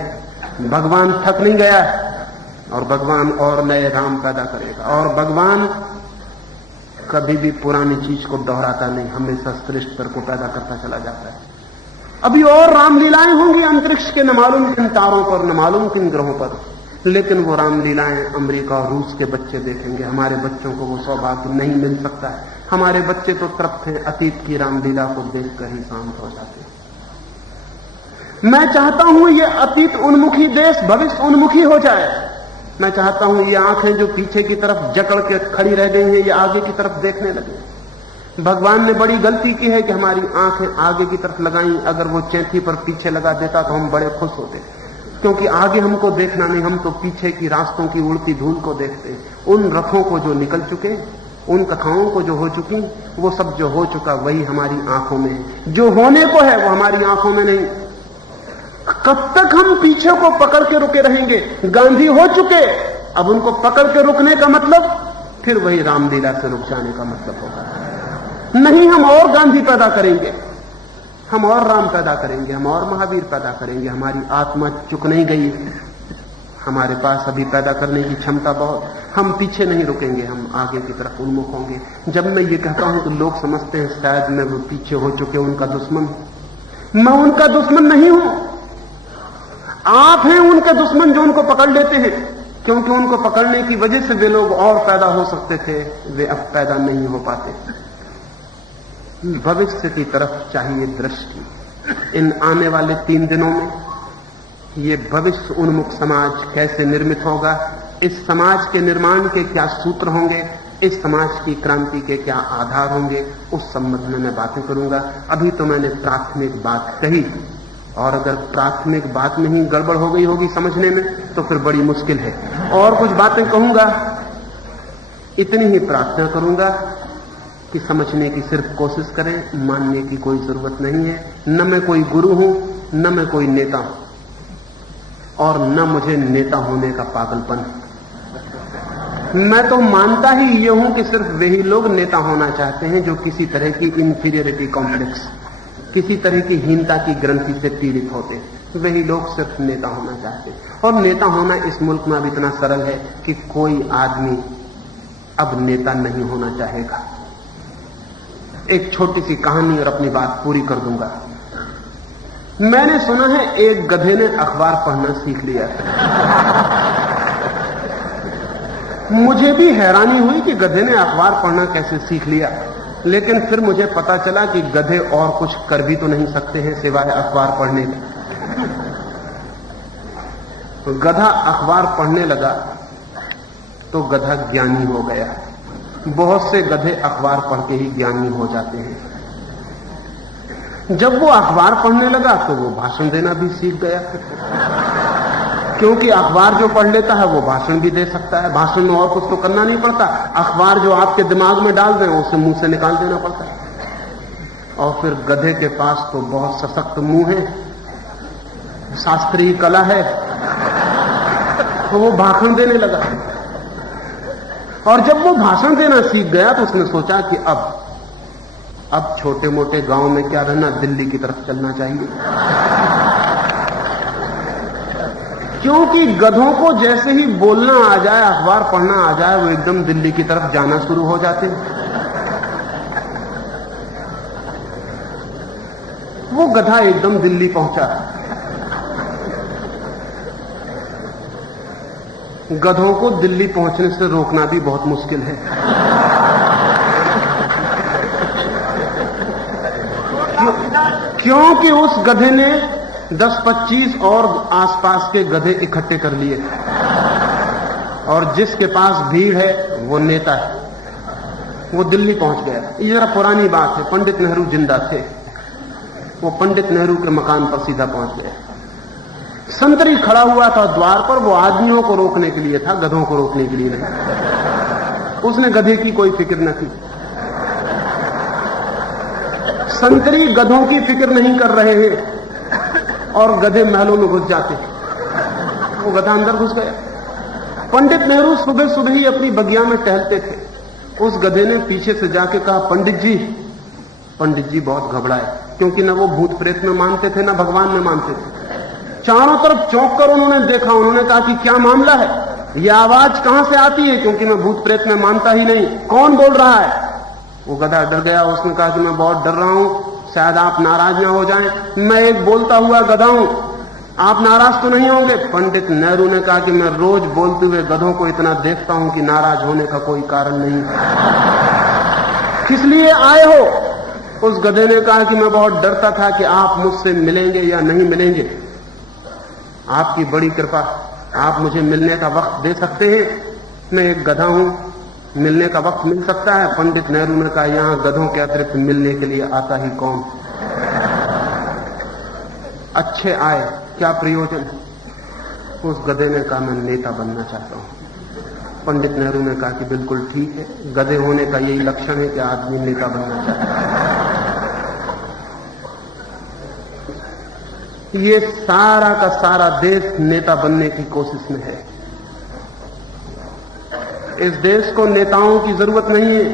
भगवान थक नहीं गया है, और भगवान और नए राम पैदा करेगा। और भगवान कभी भी पुरानी चीज को दोहराता नहीं, हमेशा श्रेष्ठतर को पैदा करता चला जाता है। अभी और रामलीलाएं होंगी अंतरिक्ष के न मालूम किन तारों पर, न मालूम किन ग्रहों पर, लेकिन वो रामलीलाएं अमेरिका और रूस के बच्चे देखेंगे। हमारे बच्चों को वो सौभाग्य नहीं मिल सकता है। हमारे बच्चे तो तृप्त हैं, अतीत की रामलीला को देखकर ही शांत हो जाते हैं। मैं चाहता हूं ये अतीत उन्मुखी देश भविष्य उन्मुखी हो जाए। मैं चाहता हूं ये आंखें जो पीछे की तरफ जकड़ के खड़ी रह गई हैं, ये आगे की तरफ देखने लगे। भगवान ने बड़ी गलती की है कि हमारी आंखें आगे की तरफ लगाई। अगर वो चैथी पर पीछे लगा देता तो हम बड़े खुश होते, क्योंकि आगे हमको देखना नहीं, हम तो पीछे की रास्तों की उड़ती धूल को देखते हैं। उन रथों को जो निकल चुके, उन कथाओं को जो हो चुकी, वो सब जो हो चुका वही हमारी आंखों में है। जो होने को है वो हमारी आंखों में नहीं। कब तक हम पीछे को पकड़ के रुके रहेंगे? गांधी हो चुके, अब उनको पकड़ के रुकने का मतलब फिर वही रामलीला से रुक जाने का मतलब होगा। नहीं, हम और गांधी पैदा करेंगे, हम और राम पैदा करेंगे, हम और महावीर पैदा करेंगे। हमारी आत्मा चुक नहीं गई, हमारे पास अभी पैदा करने की क्षमता बहुत। हम पीछे नहीं रुकेंगे, हम आगे की तरफ उन्मुख होंगे। जब मैं ये कहता हूं तो लोग समझते हैं शायद मैं वो पीछे हो चुके उनका दुश्मन। मैं उनका दुश्मन नहीं हूं, आप हैं उनके दुश्मन जो उनको पकड़ लेते हैं, क्योंकि उनको पकड़ने की वजह से वे लोग और पैदा हो सकते थे, वे अब पैदा नहीं हो पाते। भविष्य की तरफ चाहिए दृष्टि। इन आने वाले 3 दिनों में ये भविष्य उन्मुख समाज कैसे निर्मित होगा, इस समाज के निर्माण के क्या सूत्र होंगे, इस समाज की क्रांति के क्या आधार होंगे, उस संबंध में मैं बातें करूंगा। अभी तो मैंने प्राथमिक बात कही, और अगर प्राथमिक बात में ही गड़बड़ हो गई होगी समझने में तो फिर बड़ी मुश्किल है। और कुछ बातें कहूंगा, इतनी ही प्रार्थना करूंगा कि समझने की सिर्फ कोशिश करें, मानने की कोई जरूरत नहीं है। न मैं कोई गुरु हूं, न मैं कोई नेता हूं, और न मुझे नेता होने का पागलपन। मैं तो मानता ही ये हूं कि सिर्फ वही लोग नेता होना चाहते हैं जो किसी तरह की इंफीरियरिटी कॉम्प्लेक्स, किसी तरह की हीनता की ग्रंथि से पीड़ित होते हैं। वही लोग सिर्फ नेता होना चाहते हैं। और नेता होना इस मुल्क में अब इतना सरल है कि कोई आदमी अब नेता नहीं होना चाहेगा। एक छोटी सी कहानी और अपनी बात पूरी कर दूंगा। मैंने सुना है एक गधे ने अखबार पढ़ना सीख लिया। मुझे भी हैरानी हुई कि गधे ने अखबार पढ़ना कैसे सीख लिया, लेकिन फिर मुझे पता चला कि गधे और कुछ कर भी तो नहीं सकते हैं सिवाय अखबार पढ़ने के। गधा अखबार पढ़ने लगा तो गधा ज्ञानी हो गया। बहुत से गधे अखबार पढ़ के ही ज्ञानी हो जाते हैं। जब वो अखबार पढ़ने लगा तो वो भाषण देना भी सीख गया, क्योंकि अखबार जो पढ़ लेता है वो भाषण भी दे सकता है। भाषण में और कुछ तो करना नहीं पड़ता, अखबार जो आपके दिमाग में डाल दें उसे मुंह से निकाल देना पड़ता है। और फिर गधे के पास तो बहुत सशक्त मुंह है, शास्त्रीय कला है, तो वो भाषण देने लगा। और जब वो भाषण देना सीख गया तो उसने सोचा कि अब छोटे मोटे गांव में क्या रहना, दिल्ली की तरफ चलना चाहिए। क्योंकि गधों को जैसे ही बोलना आ जाए, अखबार पढ़ना आ जाए, वो एकदम दिल्ली की तरफ जाना शुरू हो जाते हैं। वो गधा एकदम दिल्ली पहुंचा। गधों को दिल्ली पहुंचने से रोकना भी बहुत मुश्किल है। क्योंकि उस गधे ने 10-25 और आसपास के गधे इकट्ठे कर लिए, और जिसके पास भीड़ है वो नेता है। वो दिल्ली पहुंच गया। ये जरा पुरानी बात है, पंडित नेहरू जिंदा थे। वो पंडित नेहरू के मकान पर सीधा पहुंच गया। संतरी खड़ा हुआ था द्वार पर, वो आदमियों को रोकने के लिए था, गधों को रोकने के लिए नहीं। उसने गधे की कोई फिक्र न की। संतरी गधों की फिक्र नहीं कर रहे हैं और गधे महलों में घुस जाते हैं। वो गधा अंदर घुस गया। पंडित नेहरू सुबह सुबह ही अपनी बगिया में टहलते थे। उस गधे ने पीछे से जाके कहा, पंडित जी। पंडित जी बहुत घबराए, क्योंकि न वो भूत प्रेत में मानते थे न भगवान में मानते थे। चारों तरफ चौंक कर उन्होंने देखा। उन्होंने कहा कि क्या मामला है, यह आवाज कहां से आती है, क्योंकि मैं भूत प्रेत में मानता ही नहीं, कौन बोल रहा है। वो गधा डर गया। उसने कहा कि मैं बहुत डर रहा हूं, शायद आप नाराज ना हो जाएं, मैं एक बोलता हुआ गधा हूं, आप नाराज तो नहीं होंगे। पंडित नेहरू ने कहा कि मैं रोज बोलते हुए गधों को इतना देखता हूं कि नाराज होने का कोई कारण नहीं। किस लिए आए हो? उस गधे ने कहा कि मैं बहुत डरता था कि आप मुझसे मिलेंगे या नहीं मिलेंगे। आपकी बड़ी कृपा, आप मुझे मिलने का वक्त दे सकते हैं। मैं एक गधा हूं, मिलने का वक्त मिल सकता है। पंडित नेहरू ने कहा, यहां गधों के अतिरिक्त मिलने के लिए आता ही कौन। अच्छे आए, क्या प्रयोजन। उस गधे ने कहा, मैं नेता बनना चाहता हूं। पंडित नेहरू ने कहा कि बिल्कुल ठीक है, गधे होने का यही लक्षण है कि आदमी नेता बनना चाहता है। ये सारा का सारा देश नेता बनने की कोशिश में है। इस देश को नेताओं की जरूरत नहीं है।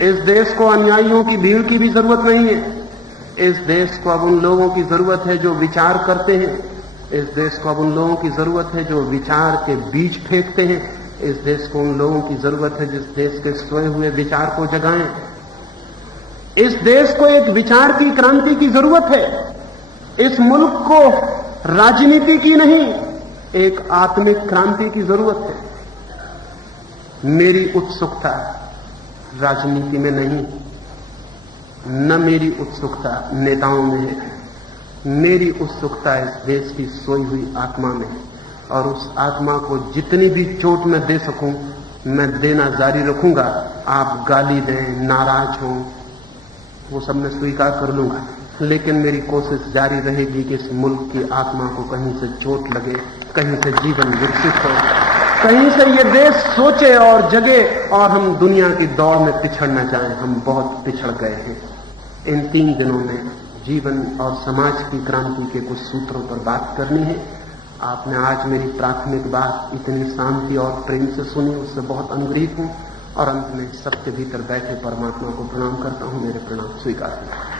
इस देश को अनुयायियों की भीड़ की भी जरूरत नहीं है। इस देश को अब उन लोगों की जरूरत है जो विचार करते हैं। इस देश को अब उन लोगों की जरूरत है जो विचार के बीज फेंकते हैं। इस देश को उन लोगों की जरूरत है जिस देश के सोए हुए विचार को जगाएं। इस देश को एक विचार की क्रांति की जरूरत है। इस मुल्क को राजनीति की नहीं, एक आत्मिक क्रांति की जरूरत है। मेरी उत्सुकता राजनीति में नहीं, न मेरी उत्सुकता नेताओं में है। मेरी उत्सुकता इस देश की सोई हुई आत्मा में है, और उस आत्मा को जितनी भी चोट मैं दे सकूं मैं देना जारी रखूंगा। आप गाली दें, नाराज हों, वो सब मैं स्वीकार कर लूंगा, लेकिन मेरी कोशिश जारी रहेगी कि इस मुल्क की आत्मा को कहीं से चोट लगे, कहीं से जीवन विकसित हो, कहीं से ये देश सोचे और जगे और हम दुनिया की दौड़ में पिछड़ न जाएं। हम बहुत पिछड़ गए हैं। इन 3 दिनों में जीवन और समाज की क्रांति के कुछ सूत्रों पर बात करनी है। आपने आज मेरी प्राथमिक बात इतनी शांति और प्रेम से सुनी, उससे बहुत अनुग्रहित हूं। और अंत में सबके भीतर बैठे परमात्मा को प्रणाम करता हूं। मेरे प्रणाम स्वीकार करें।